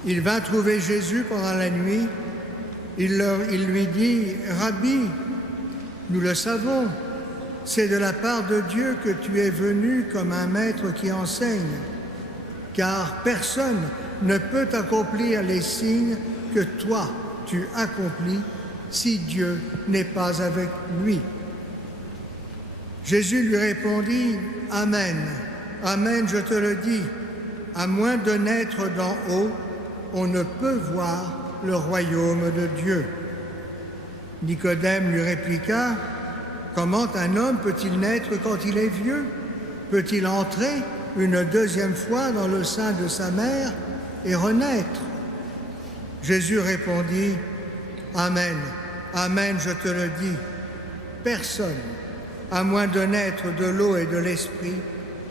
Il vint trouver Jésus pendant la nuit. Il lui dit, « Rabbi, nous le savons, c'est de la part de Dieu que tu es venu comme un maître qui enseigne, car personne ne peut accomplir les signes que toi tu accomplis si Dieu n'est pas avec lui. » Jésus lui répondit, « Amen, Amen, je te le dis, à moins de naître d'en haut, on ne peut voir le royaume de Dieu. » Nicodème lui répliqua, « Comment un homme peut-il naître quand il est vieux? Peut-il entrer une deuxième fois dans le sein de sa mère et renaître? » Jésus répondit, « Amen, Amen, je te le dis, personne, à moins de naître de l'eau et de l'esprit,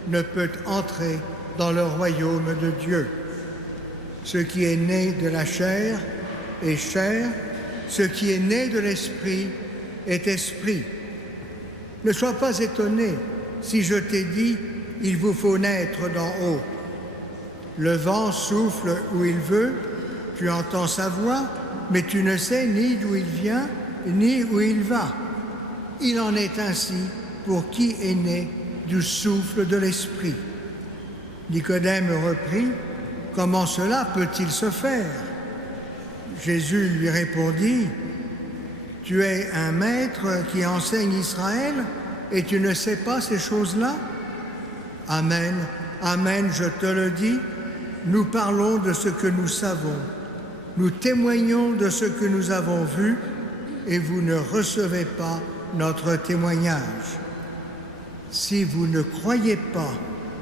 ne peut entrer dans le royaume de Dieu. Ce qui est né de la chair est chair, ce qui est né de l'esprit est esprit. Ne sois pas étonné si je t'ai dit, il vous faut naître d'en haut. Le vent souffle où il veut, tu entends sa voix, mais tu ne sais ni d'où il vient, ni où il va. Il en est ainsi pour qui est né du souffle de l'Esprit. » Nicodème reprit, « Comment cela peut-il se faire ?» Jésus lui répondit, « Tu es un maître qui enseigne Israël et tu ne sais pas ces choses-là? Amen, Amen, je te le dis, nous parlons de ce que nous savons, nous témoignons de ce que nous avons vu et vous ne recevez pas notre témoignage. Si vous ne croyez pas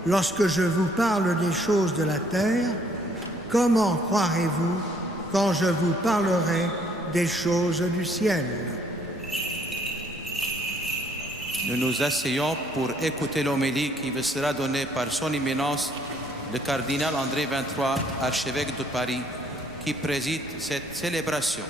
lorsque je vous parle des choses de la terre, comment croirez-vous quand je vous parlerai des choses du ciel? Nous nous asseyons pour écouter l'homélie qui vous sera donnée par son éminence, le cardinal André XXIII, archevêque de Paris, qui préside cette célébration.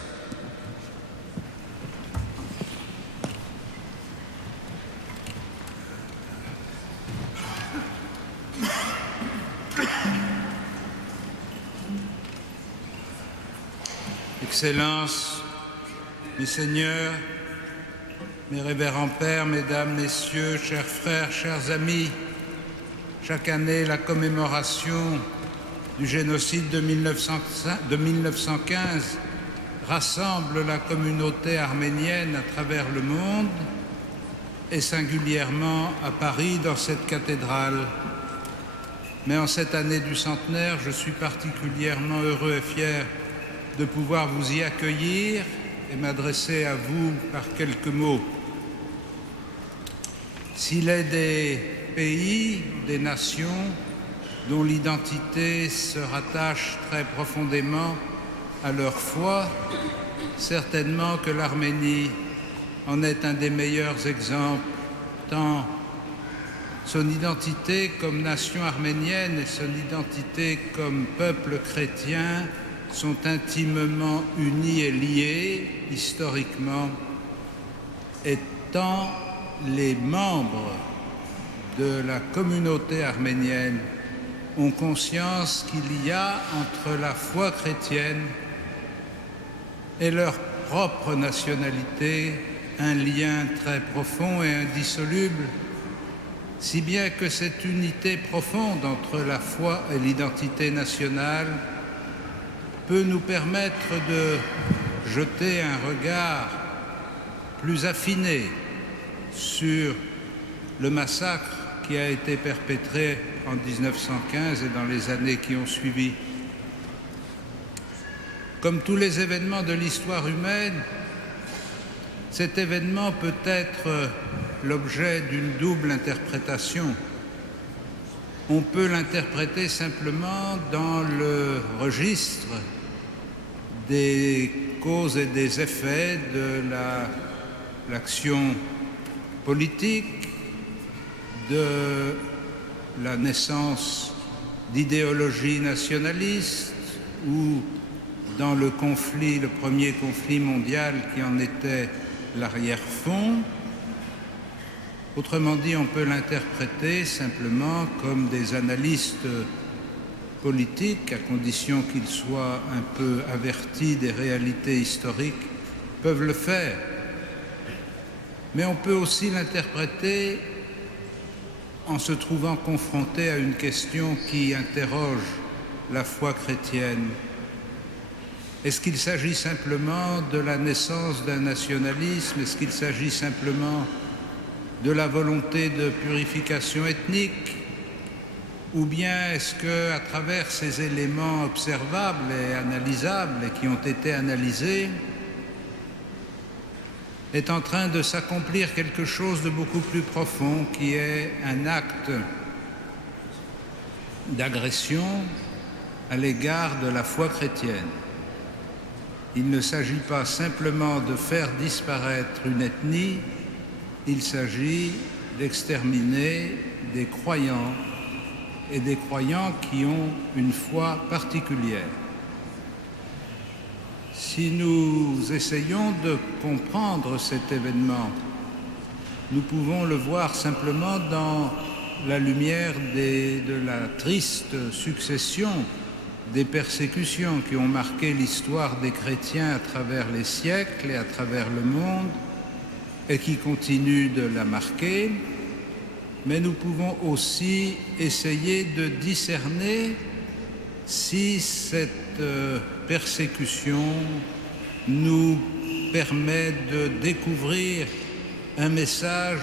Excellences, mes seigneurs, Mes révérends pères, mesdames, messieurs, chers frères, chers amis, chaque année, la commémoration du génocide de 1915 rassemble la communauté arménienne à travers le monde et singulièrement à Paris dans cette cathédrale. Mais en cette année du centenaire, je suis particulièrement heureux et fier de pouvoir vous y accueillir et m'adresser à vous par quelques mots. S'il est des pays, des nations dont l'identité se rattache très profondément à leur foi, certainement que l'Arménie en est un des meilleurs exemples, tant son identité comme nation arménienne et son identité comme peuple chrétien sont intimement unies et liées historiquement, étant les membres de la communauté arménienne ont conscience qu'il y a entre la foi chrétienne et leur propre nationalité un lien très profond et indissoluble, si bien que cette unité profonde entre la foi et l'identité nationale peut nous permettre de jeter un regard plus affiné sur le massacre qui a été perpétré en 1915 et dans les années qui ont suivi. Comme tous les événements de l'histoire humaine, cet événement peut être l'objet d'une double interprétation. On peut l'interpréter simplement dans le registre des causes et des effets de l'action politique, de la naissance d'idéologies nationalistes ou dans le premier conflit mondial qui en était l'arrière-fond. Autrement dit, on peut l'interpréter simplement comme des analystes politiques, à condition qu'ils soient un peu avertis des réalités historiques, peuvent le faire. Mais on peut aussi l'interpréter en se trouvant confronté à une question qui interroge la foi chrétienne. Est-ce qu'il s'agit simplement de la naissance d'un nationalisme? Est-ce qu'il s'agit simplement de la volonté de purification ethnique? Ou bien est-ce que, à travers ces éléments observables et analysables et qui ont été analysés, est en train de s'accomplir quelque chose de beaucoup plus profond, qui est un acte d'agression à l'égard de la foi chrétienne? Il ne s'agit pas simplement de faire disparaître une ethnie, il s'agit d'exterminer des croyants et des croyants qui ont une foi particulière. Si nous essayons de comprendre cet événement, nous pouvons le voir simplement dans la lumière de la triste succession des persécutions qui ont marqué l'histoire des chrétiens à travers les siècles et à travers le monde et qui continuent de la marquer. Mais nous pouvons aussi essayer de discerner si cette persécution nous permet de découvrir un message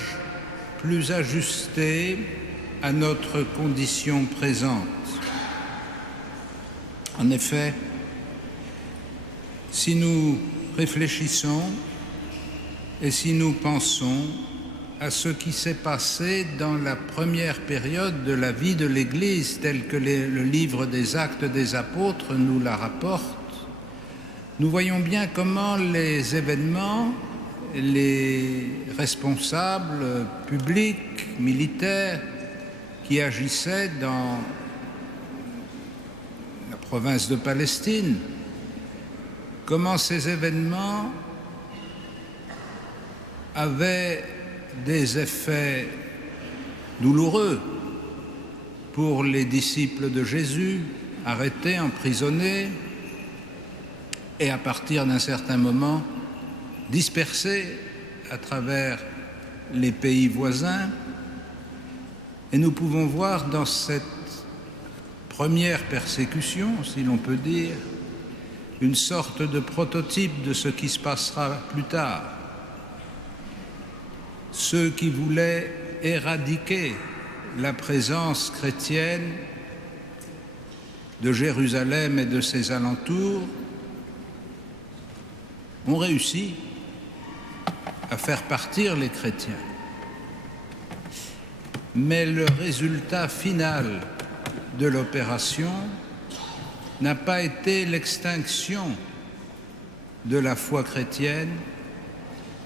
plus ajusté à notre condition présente. En effet, si nous réfléchissons et si nous pensons à ce qui s'est passé dans la première période de la vie de l'Église, tel que le livre des Actes des Apôtres nous la rapporte, nous voyons bien comment les événements, les responsables publics, militaires, qui agissaient dans la province de Palestine, comment ces événements avaient des effets douloureux pour les disciples de Jésus, arrêtés, emprisonnés, et à partir d'un certain moment, dispersés à travers les pays voisins. Et nous pouvons voir dans cette première persécution, si l'on peut dire, une sorte de prototype de ce qui se passera plus tard. Ceux qui voulaient éradiquer la présence chrétienne de Jérusalem et de ses alentours ont réussi à faire partir les chrétiens. Mais le résultat final de l'opération n'a pas été l'extinction de la foi chrétienne,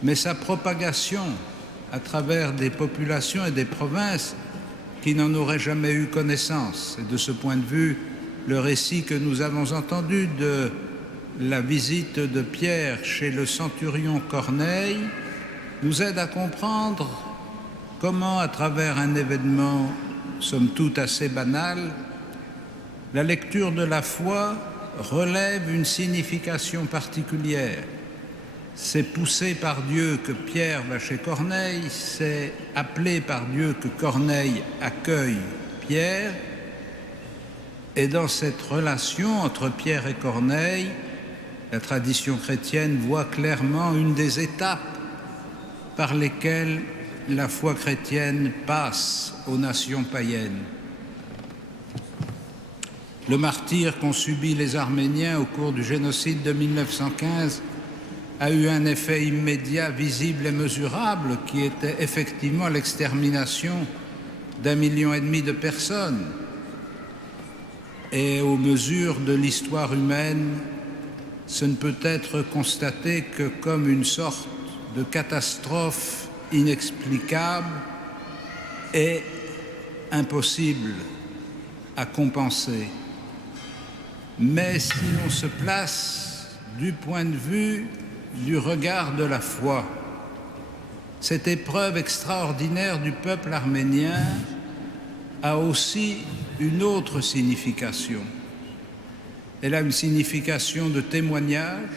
mais sa propagation à travers des populations et des provinces qui n'en auraient jamais eu connaissance. Et de ce point de vue, le récit que nous avons entendu de la visite de Pierre chez le centurion Corneille nous aide à comprendre comment, à travers un événement somme toute assez banal, la lecture de la foi relève une signification particulière. C'est poussé par Dieu que Pierre va chez Corneille, c'est appelé par Dieu que Corneille accueille Pierre. Et dans cette relation entre Pierre et Corneille, la tradition chrétienne voit clairement une des étapes par lesquelles la foi chrétienne passe aux nations païennes. Le martyre qu'ont subi les Arméniens au cours du génocide de 1915 a eu un effet immédiat, visible et mesurable, qui était effectivement l'extermination d'1,5 million de personnes. Et aux mesures de l'histoire humaine, ce ne peut être constaté que comme une sorte de catastrophe inexplicable et impossible à compenser. Mais si l'on se place du point de vue du regard de la foi, cette épreuve extraordinaire du peuple arménien a aussi une autre signification. Elle a une signification de témoignage,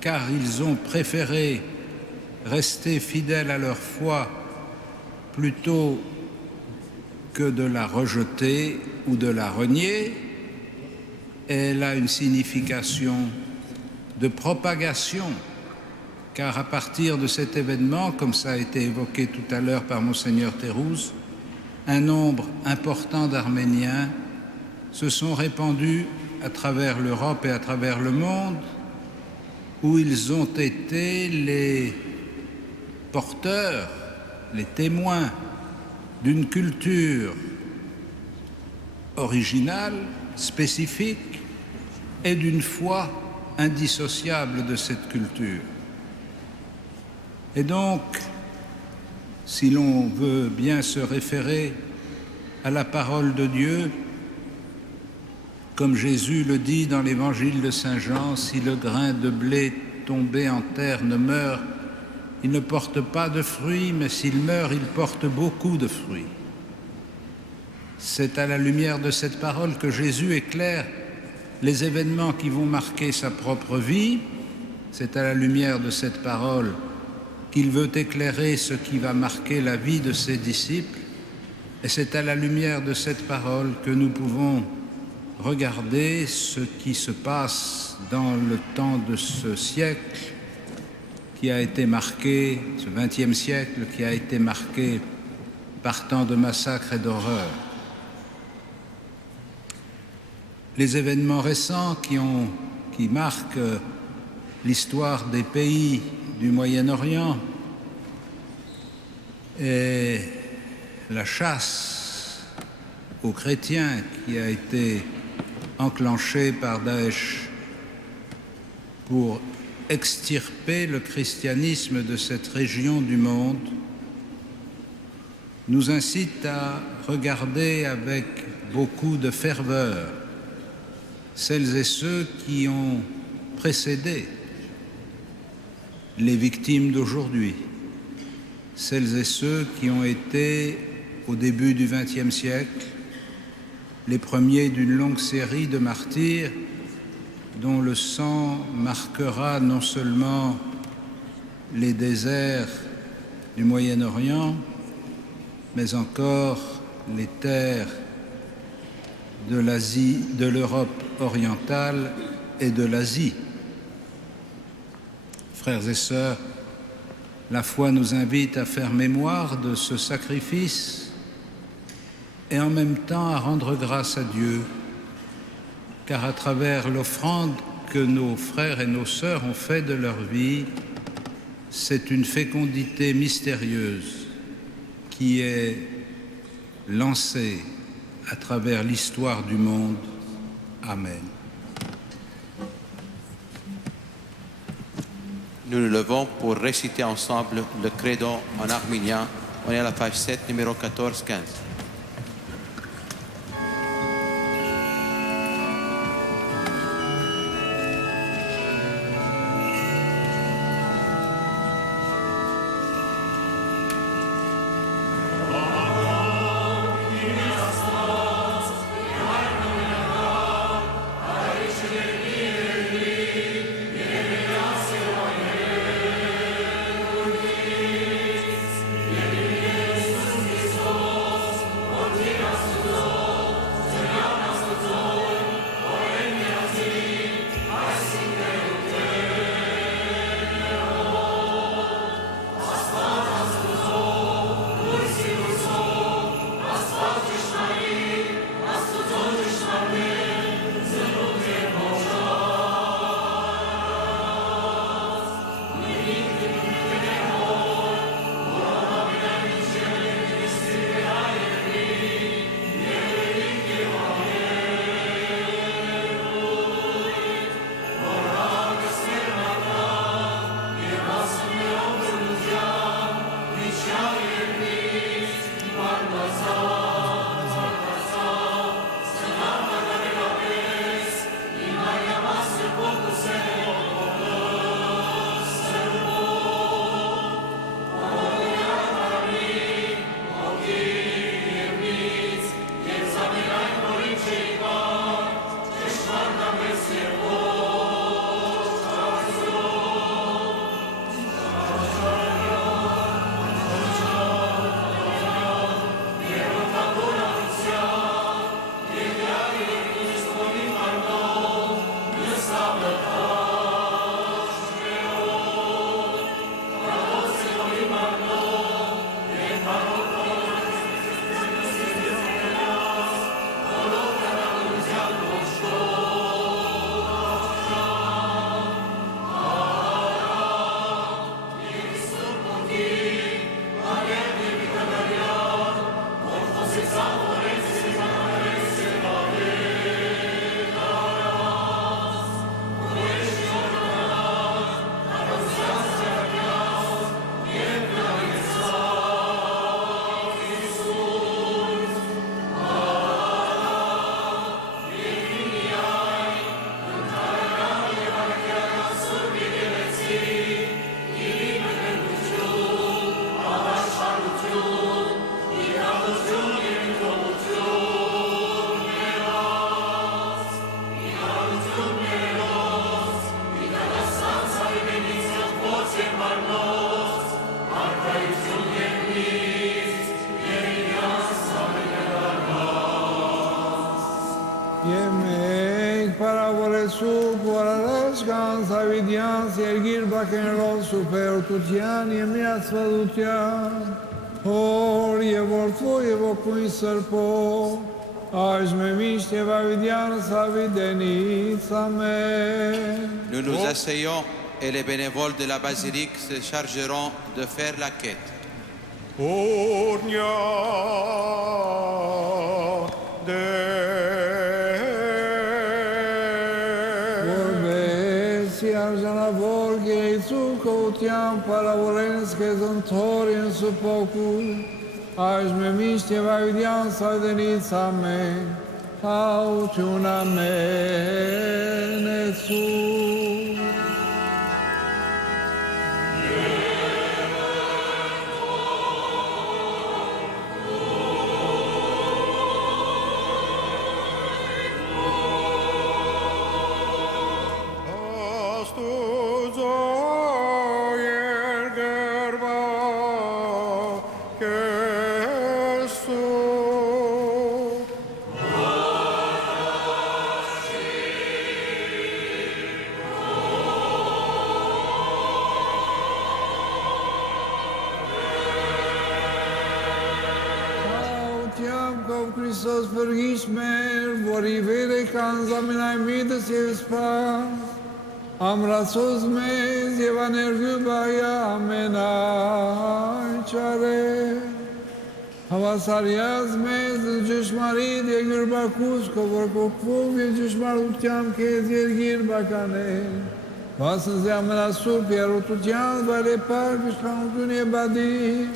car ils ont préféré rester fidèles à leur foi plutôt que de la rejeter ou de la renier. Elle a une signification de propagation, car à partir de cet événement, comme ça a été évoqué tout à l'heure par Monseigneur Terrouz, un nombre important d'Arméniens se sont répandus à travers l'Europe et à travers le monde, où ils ont été les porteurs, les témoins d'une culture originale, spécifique, et d'une foi indissociable de cette culture. Et donc, si l'on veut bien se référer à la parole de Dieu, comme Jésus le dit dans l'évangile de Saint Jean, si le grain de blé tombé en terre ne meurt, il ne porte pas de fruits, mais s'il meurt, il porte beaucoup de fruits. C'est à la lumière de cette parole que Jésus éclaire les événements qui vont marquer sa propre vie. C'est à la lumière de cette parole qu'il veut éclairer ce qui va marquer la vie de ses disciples. Et c'est à la lumière de cette parole que nous pouvons regarder ce qui se passe dans le temps de ce siècle qui a été marqué, ce XXe siècle qui a été marqué par tant de massacres et d'horreurs. Les événements récents qui marquent l'histoire des pays du Moyen-Orient et la chasse aux chrétiens qui a été enclenchée par Daesh pour extirper le christianisme de cette région du monde nous incite à regarder avec beaucoup de ferveur celles et ceux qui ont précédé les victimes d'aujourd'hui, celles et ceux qui ont été, au début du XXe siècle, les premiers d'une longue série de martyrs dont le sang marquera non seulement les déserts du Moyen-Orient, mais encore les terres de l'Asie, de l'Europe orientale et de l'Asie. Frères et sœurs, la foi nous invite à faire mémoire de ce sacrifice et en même temps à rendre grâce à Dieu, car à travers l'offrande que nos frères et nos sœurs ont fait de leur vie, c'est une fécondité mystérieuse qui est lancée à travers l'histoire du monde. Amen. Nous nous levons pour réciter ensemble le credo en arménien. On est à la page 7, numéro 14-15. Yemek parabole su guaralescan savidian sergir bakenro super tutian yemia svadutian or yevortvo yevokuin serpo aj me mishte vavidian savidenit amen. Nous nous asseyons et les bénévoles de la basilique se chargeront de faire la quête. Urnia de Arjana Borghe su cotiam paravolenske zontorien su pocu, aș me miște vavidian sa denit amen, auciun amen et su. Kristos përgjish merë, vori vere kanë zaminaj midës je spas, amrasos mez, jevanergü baya amenaj çare. Havasaryaz mez, gjëshmarit je gërbakus, kovër kokvum, je gjëshmarut jam kez jergir bakane. Vasën zë amenasur, pjerotut janë, vale par, pishkanutun je badi,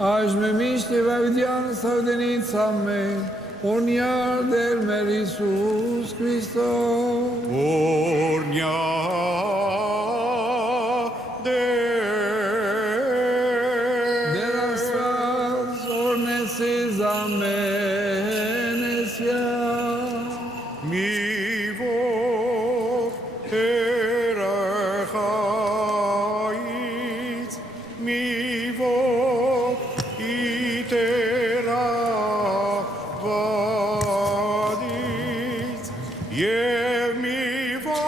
Aș memiște va vedea sau de nițame, orniar del mer Iisus Hristos. Orniar De la sfânt, orneses amenesia. Mivo erachait, mivo itera vadit, yev mivo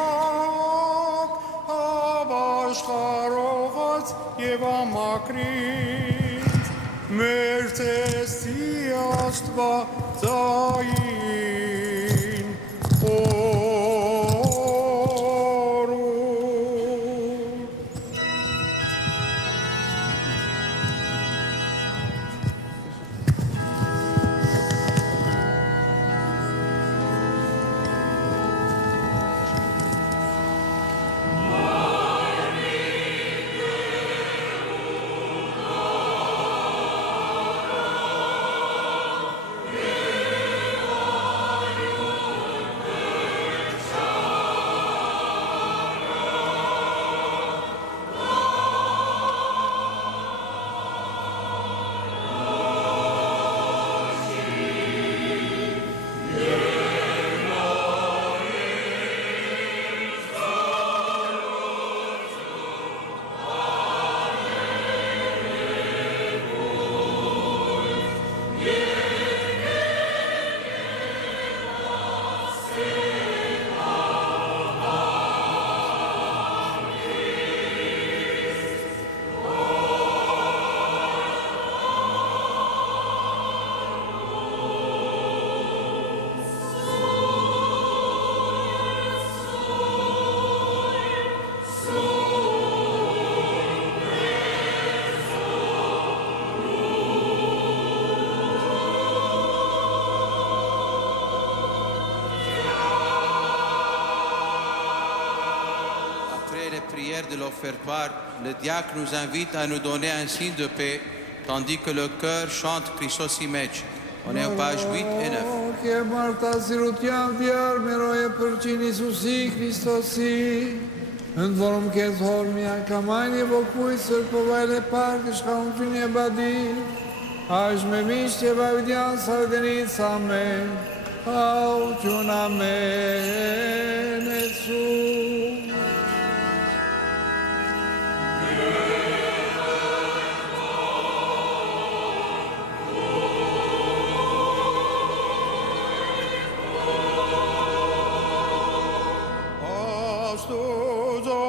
avashcharogat yev amakrit, mertesti astva zayin orur. Après les prières de l'offertoire, le diacre nous invite à nous donner un signe de paix, tandis que le chœur chante Christos image. On est aux pages 8 et 9. Και Μάρτα σιρουτιάν διάρμερο επερτσιν Ιησουσί Χριστosί. În vorum che zormia camani vocui să povele parcă șcaunțun e badi. Aș me miște va vedea să venit să amen. Au ciun amen esu. Astuzo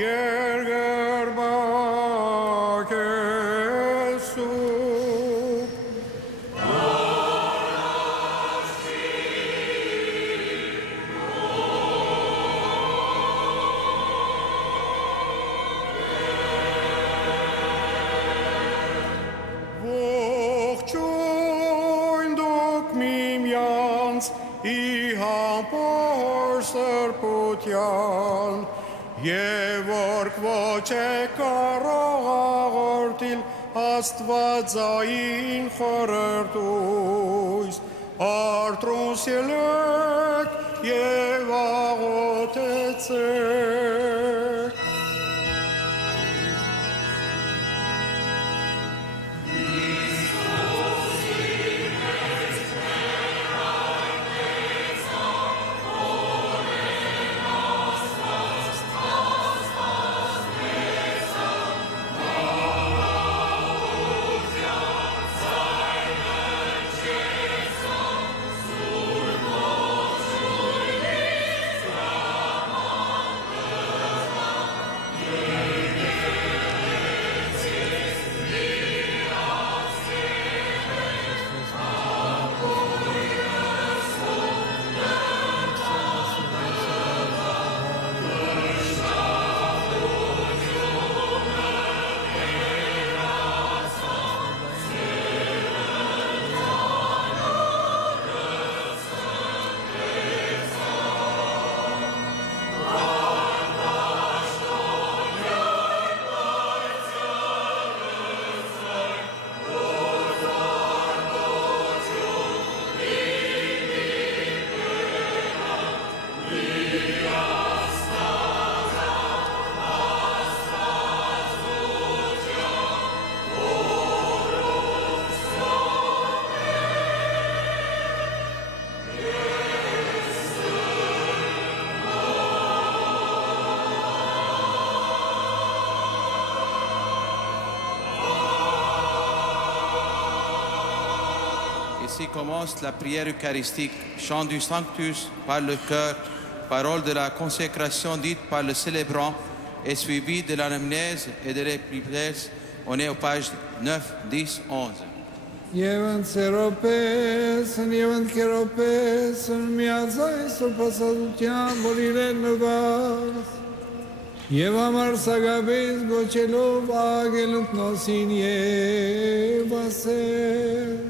yerger bakesu. Ողջույն դուք միմյանց ի համբոր սրբության եւ որ ոչ է կարող աղորդիլ աստվածային խորհրդույս արտրուս ելեք եւ աղոթեցեք. ainsi commence la prière eucharistique, chant du Sanctus par le chœur, parole de la consécration dite par le célébrant et suivie de l'anamnèse et de l'épître. On est aux pages 9, 10, 11. Եվն սերոպեսն, եվն կերոպեսն, միացայս ու պասադության, որ իրեն նվաս, և համար սագաբես գոչելով ագելուտ նոսին և ասել։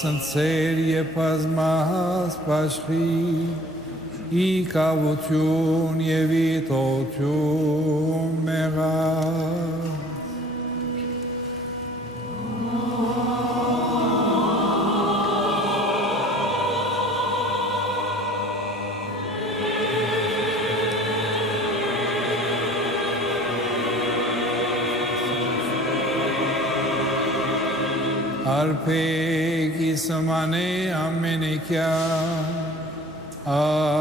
Սնցեր և պազմահաս պաշխի, ի կավություն և ի տոթյուն մեղած։ Arpegi samane amenekya aise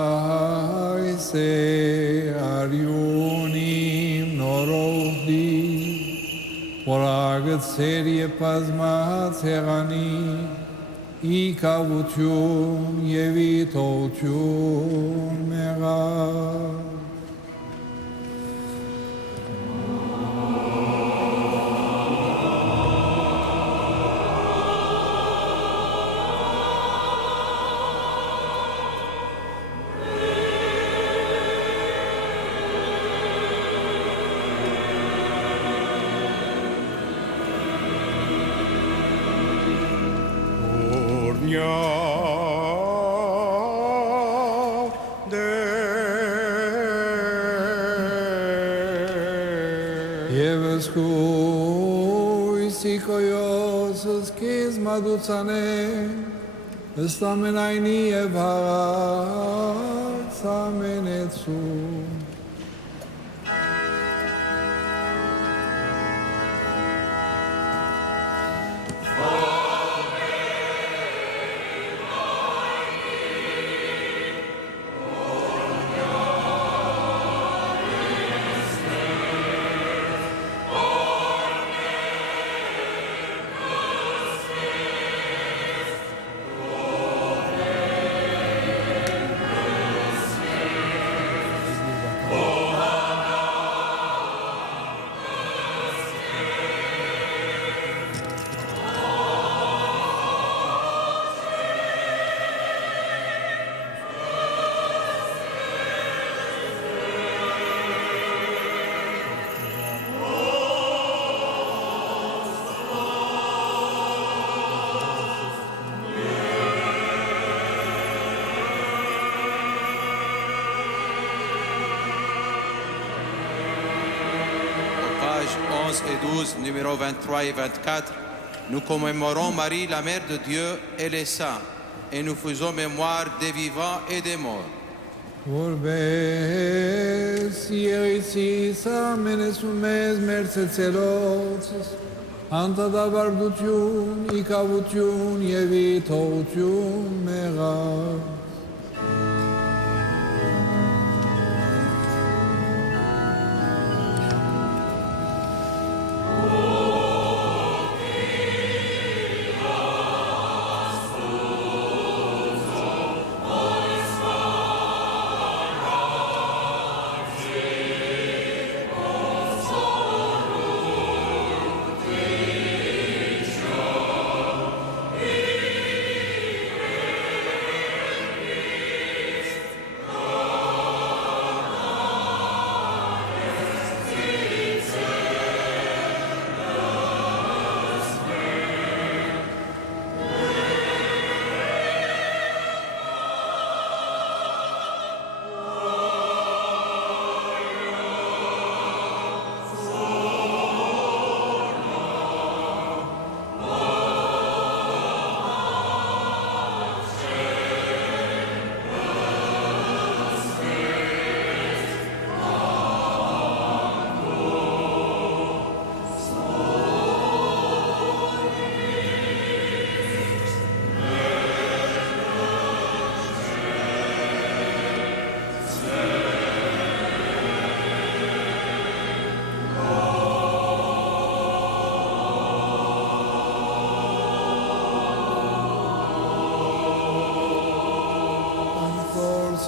ariunim norovdi poragat serie pazma terani I kavutyum yevitotyum mera. De Նիկոյոս սկիզ մադուցանե Ստամենայնի և հարած ամենեցում Et 12, numéros 23 et 24, nous commémorons Marie, la Mère de Dieu et les saints, et nous faisons mémoire des vivants et des morts. Որպես երիցիս ամենես ու մեզ մեր ծեցելոց, անդադավարդություն, իկավություն և ithողություն մեղավ։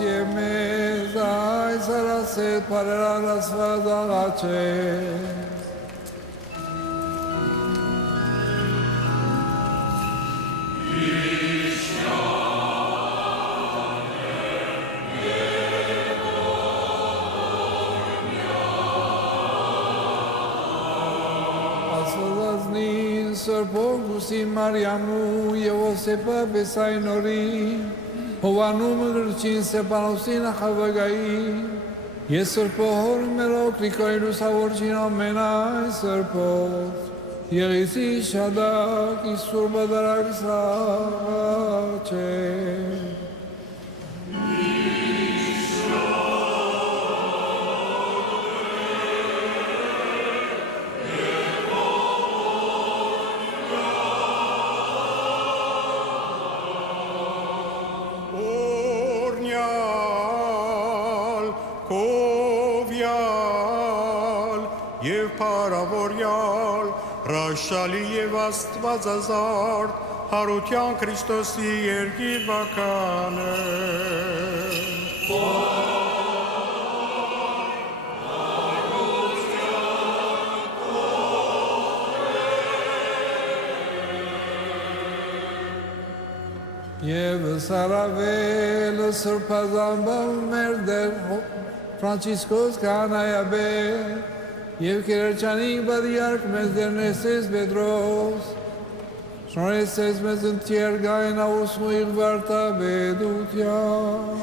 Եվ մեզ այս արասետ պարարարասված աղաչե Աստվածածնին Սուրբ Օգուստին Մարիամու և Ոսեփա Բեսայնորին Հովանումը գրչին Սեպանոսին ախավագայի, ես սրպոհոր մերոք լիկոյ լուսավորչին ամենայ սրպոց, եղիսի շադակ իսուր բադարակ սաղաչե։ Հրաշալի և աստվածազարդ, հարության Քրիստոսի երկիվականը։ Եվ սարավել սրպազամբավ մեր դեր Ֆրանցիսկոս Կանայաբեր, Եվ կերրջանիկ բադիարկ մեզ դերնեսես Պետրոս, շնորհեցես մեզ ընթիարգայն ավուսմու իղվարտա բեդության։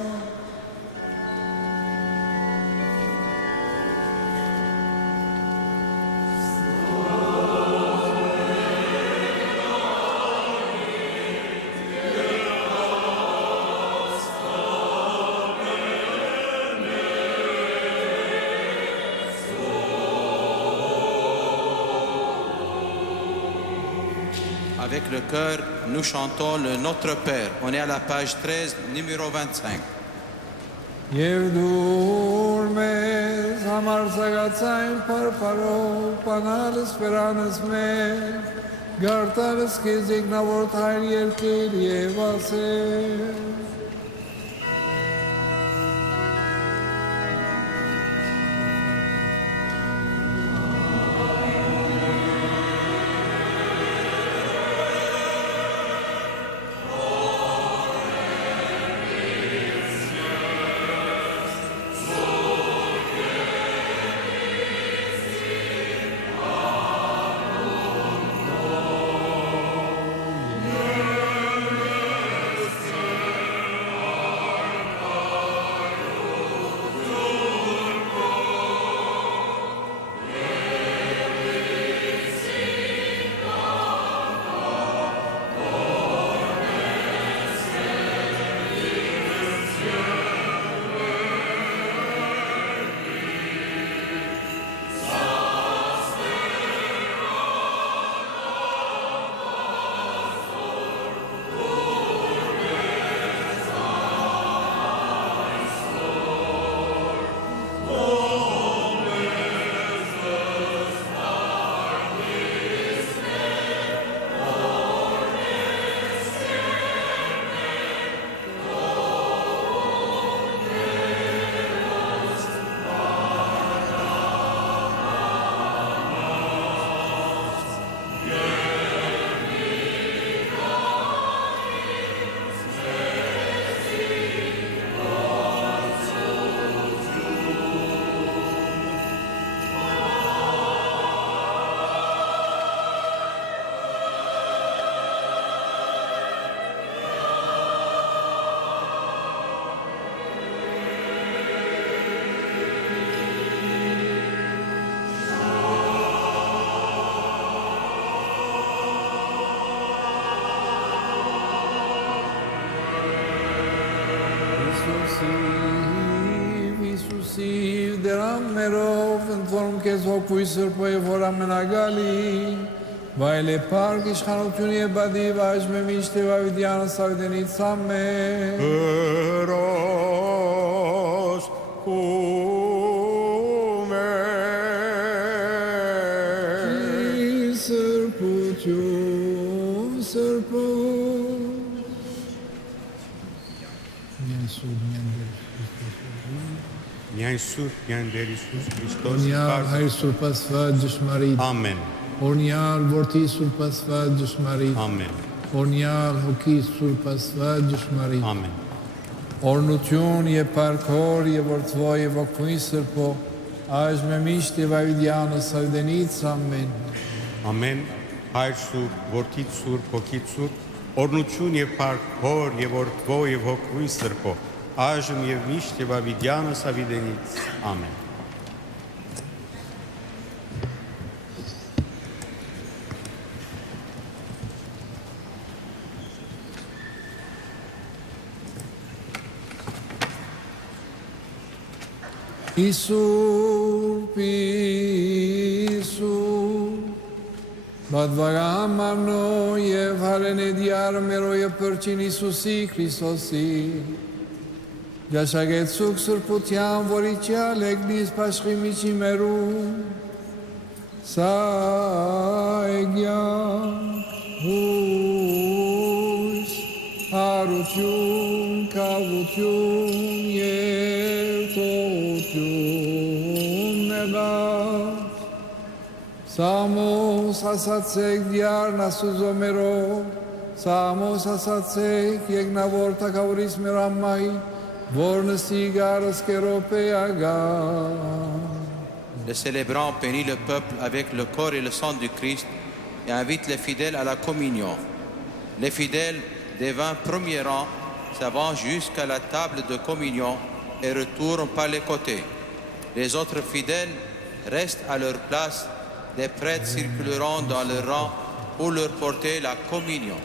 avec le chœur, nous chantons le Notre Père. On est à la page 13, numéro 25. Yevdur mes hamar sagatsain parparo panalis peranis me gartaris kizigna vortair yerkir yevase. Iisusiv deram merov en form kes hokuiser po e vora menagali vaile park ishchanotuni e badi vaj me mishte vavidiana savdenit samme Eros kume Sărpucium sărput Njanë sur, njanë der Iisus Hristos. Orniar hayır surpasfat dëshmarit Amen. Orniar vorti surpasfat dëshmarit Amen. Orniar hoki surpasfat dëshmarit Amen. Ornucion je parkor je vortvoj je vokuisër po Aș me mishti vavidianës savdenit amen Amen. Հայր սուրբ, որդիդ սուրբ, հոգիդ սուրբ, օրնություն եւ փառք հոր եւ որդվո եւ հոգուի սրբո, այժմ եւ միշտ եւ ավիդյանս ավիդենից։ Ամեն։ Iisur Badvarahamano եւ հարենեդիար մերո եւ պրչին Իսուսի Քրիստոսի Գաշագեցուկ սրբության որիչյալ եկնիս պաշխի միջի մերու Սայգյան հույս հարություն կավություն երթություն նեղած Samos asacek diarna suzomero, Samos asacek yegnavor takavoris meramai, vornesi garas keropeaga. Le célébrant bénit le peuple avec le corps et le sang du Christ et invite les fidèles à la communion. Les fidèles des 20 premiers rangs s'avancent jusqu'à la table de communion et retournent par les côtés. Les autres fidèles restent à leur place. Les prêtres circuleront dans le rang pour leur porter la communion.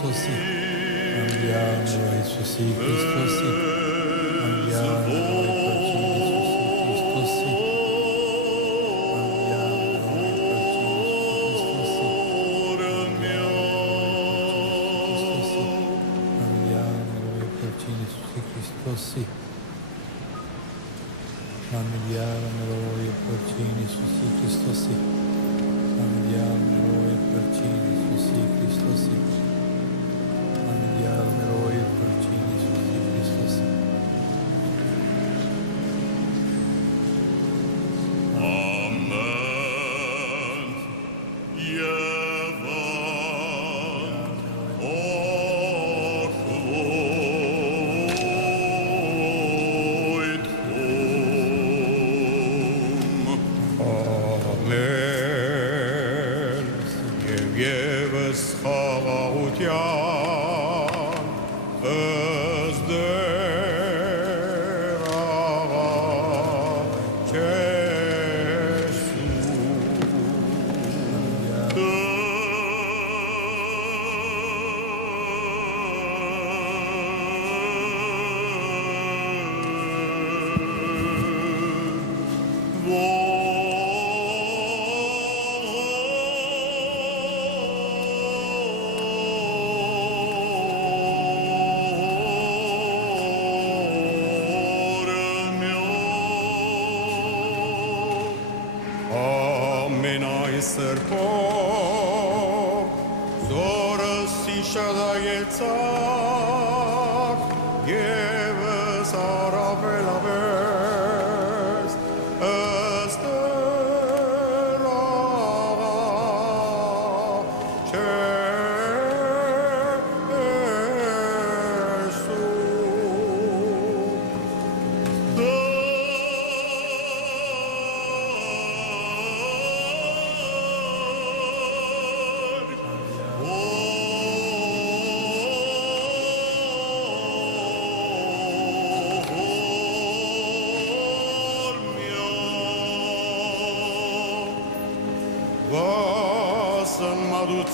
Χριστոսί. Andiamo Iisusi Christosi. Andiamo Christosi. Sì. Andiamo noi porcini su sì Cristo sì. Andiamo noi porcini su sì Cristo sì. Andiamo noi porcini su sì Cristo sì. Amen.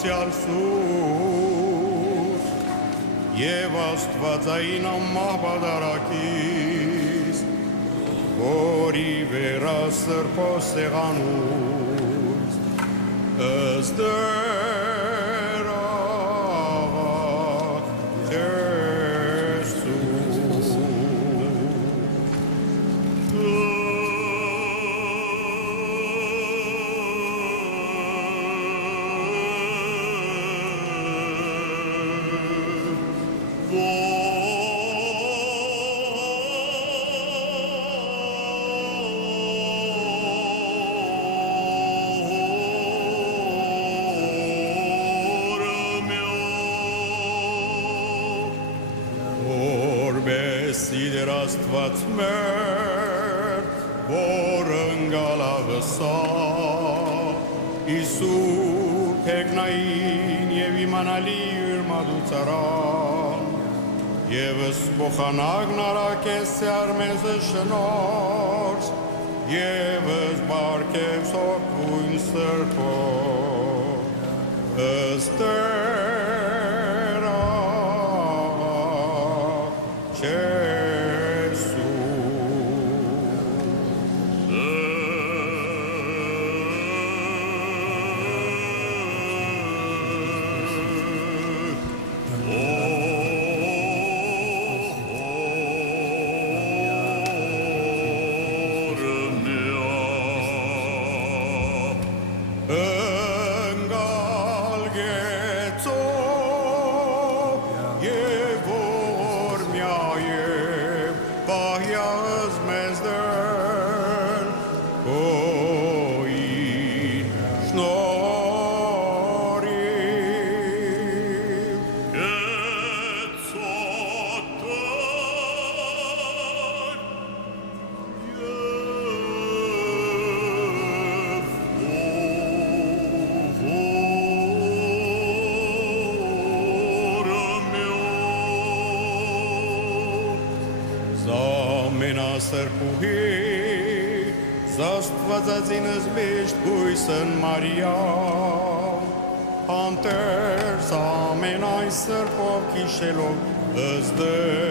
Al sus եւ Աստվածային ամահբադարակից որի վերա սրբո սեղանուց ըստ Սիրեր Աստված մեր, որ ընկալավսա, Իսուր հեգնային և իմանալի ուրմադուցարան, Եվս փոխանագն արակես արմեզը շնորս, Եվս բարկև սոքույն սրպո, Østera Աստվածածինս միշտ բույսն Մարիամ, Անտերս ամենայն սրբով քիշելով ըստերա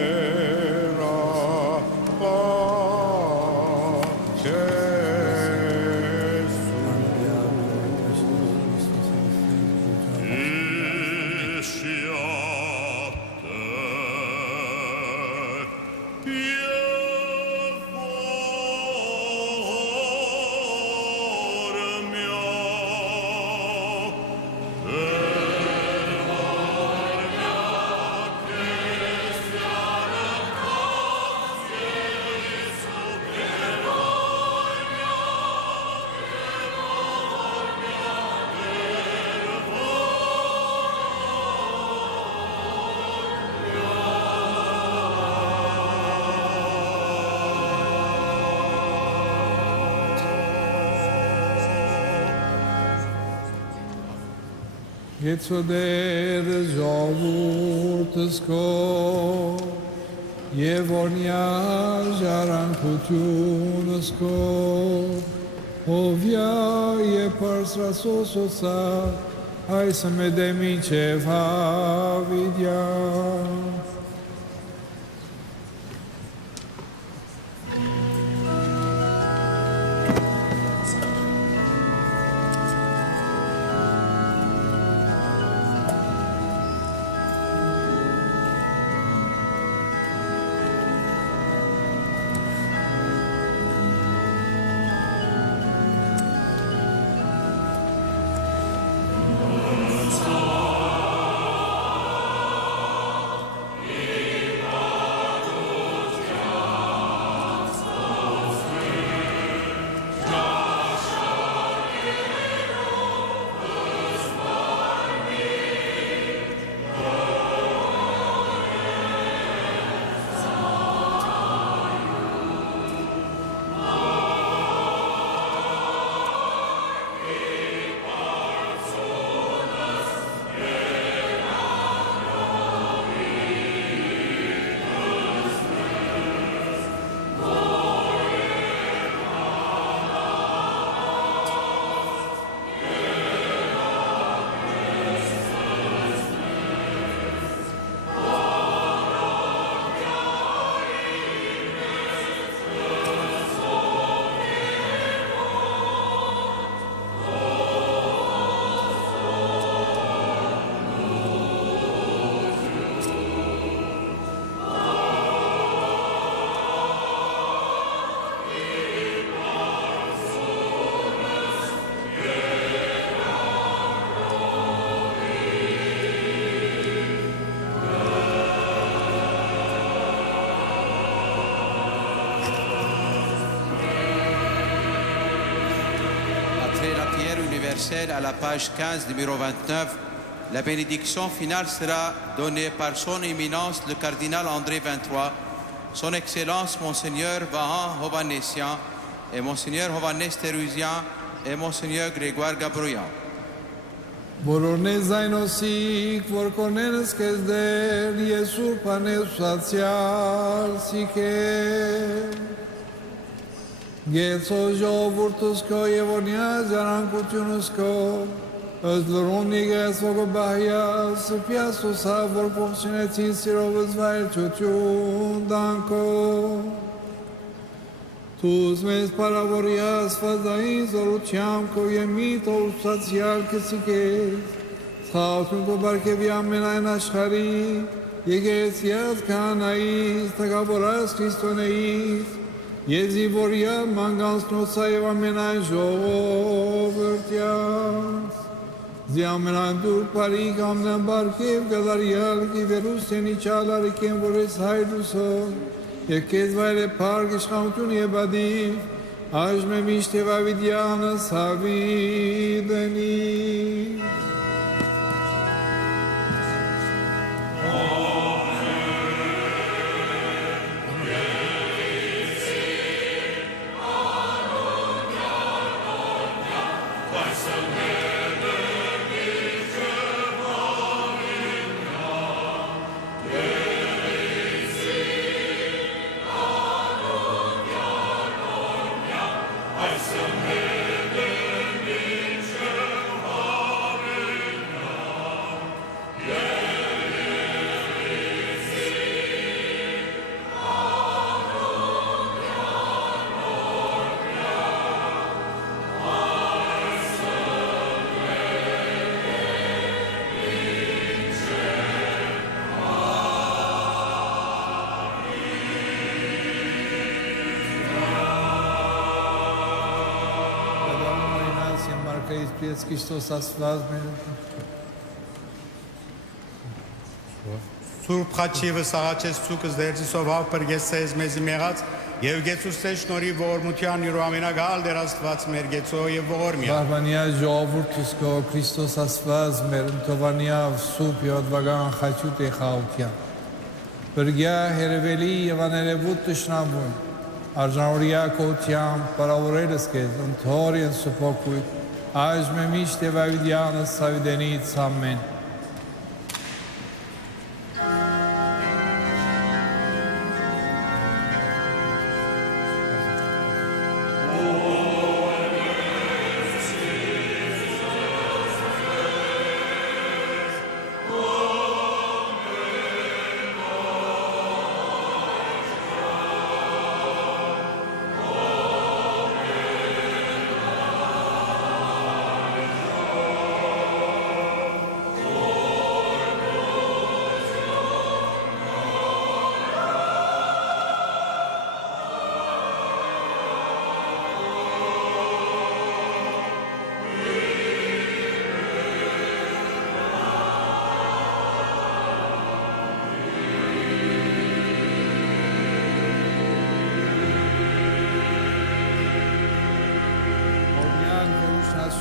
Գեցոդեր ժողովուրդս քո եւ օրնյա ժառանգությունս քո հովյա եւ պարսրասոսոսա այս մեդեմիչև հավիդյա À la page 15, numéro 29, la bénédiction finale sera donnée par son éminence, le cardinal André 23, son excellence, Monseigneur Vahan Hovanessian et Monseigneur Hovannes Terusian et Monseigneur Grégoire Gabrouillan. Բոլորնե զայնոսիկ, որ կոնենս կեզ դեր, եսուր պանես ուսացյալ սիքեր, Գեցո ժողովուրդս քո եւ օրնյա ժառանգությունս քո ըստ լրուն եկես ոգո բահյա սփյասոսա որ փոխչնեցին սիրովս վայրչություն դանքո Թուզ մեզ պարավորյա ասվածային զորությամբ քո եւ մի տորուսացյալ կսիկես Խաղություն քո բարգեւի ամենայն աշխարհի եկեցյալ քանայից թագավորած Քրիստոնեից Եզիվորյա մանգանցնոցա և ամենայն ժողովրդյաց Զի ամենայն դուր պարիք ամնան բարգև գադարյալ կիվերուս ենիչալ արիքեն որ ես հայդուսո Եվ կեզ վայր է պարգ իշխանություն և բադիվ Աժմ է միշտ և ավիդյանս հավիդենի Փառքից Պրես Քրիստոս Աստված մեր Սուրբ խաչիվը սաղաչես ցուկս դերձիսով հավ պրգեսես մեզի մեղած եւ գեցուստե շնորի ողորմության իր ամենագալ դեր Աստված մեր գեցո եւ ողորմիա Բահբանիա ժողովուրդս կո Քրիստոս Աստված մեր ընտովանիա սուրբ յոդվագան խաչուտ է խաուտյա Բրգյա հերևելի եւ աներևուտ տշնամուն Արժանորիա կոթյամ պարավորելս կեզ ընթորին սուպոկույտ Այժմ է միշտ եւ ավիդյանս սավիդենից ամեն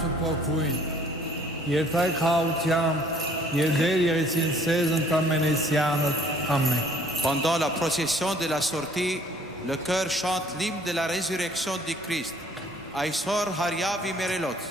Սուպոկույն, երթայ խաղությամբ, երդեր եղեցին սեզ ընտամենեսյանըտ, ամեն։ Pendant la procession de la sortie, le chœur chante l'hymne de la résurrection du Christ. Aïsor Hariavi Merelot.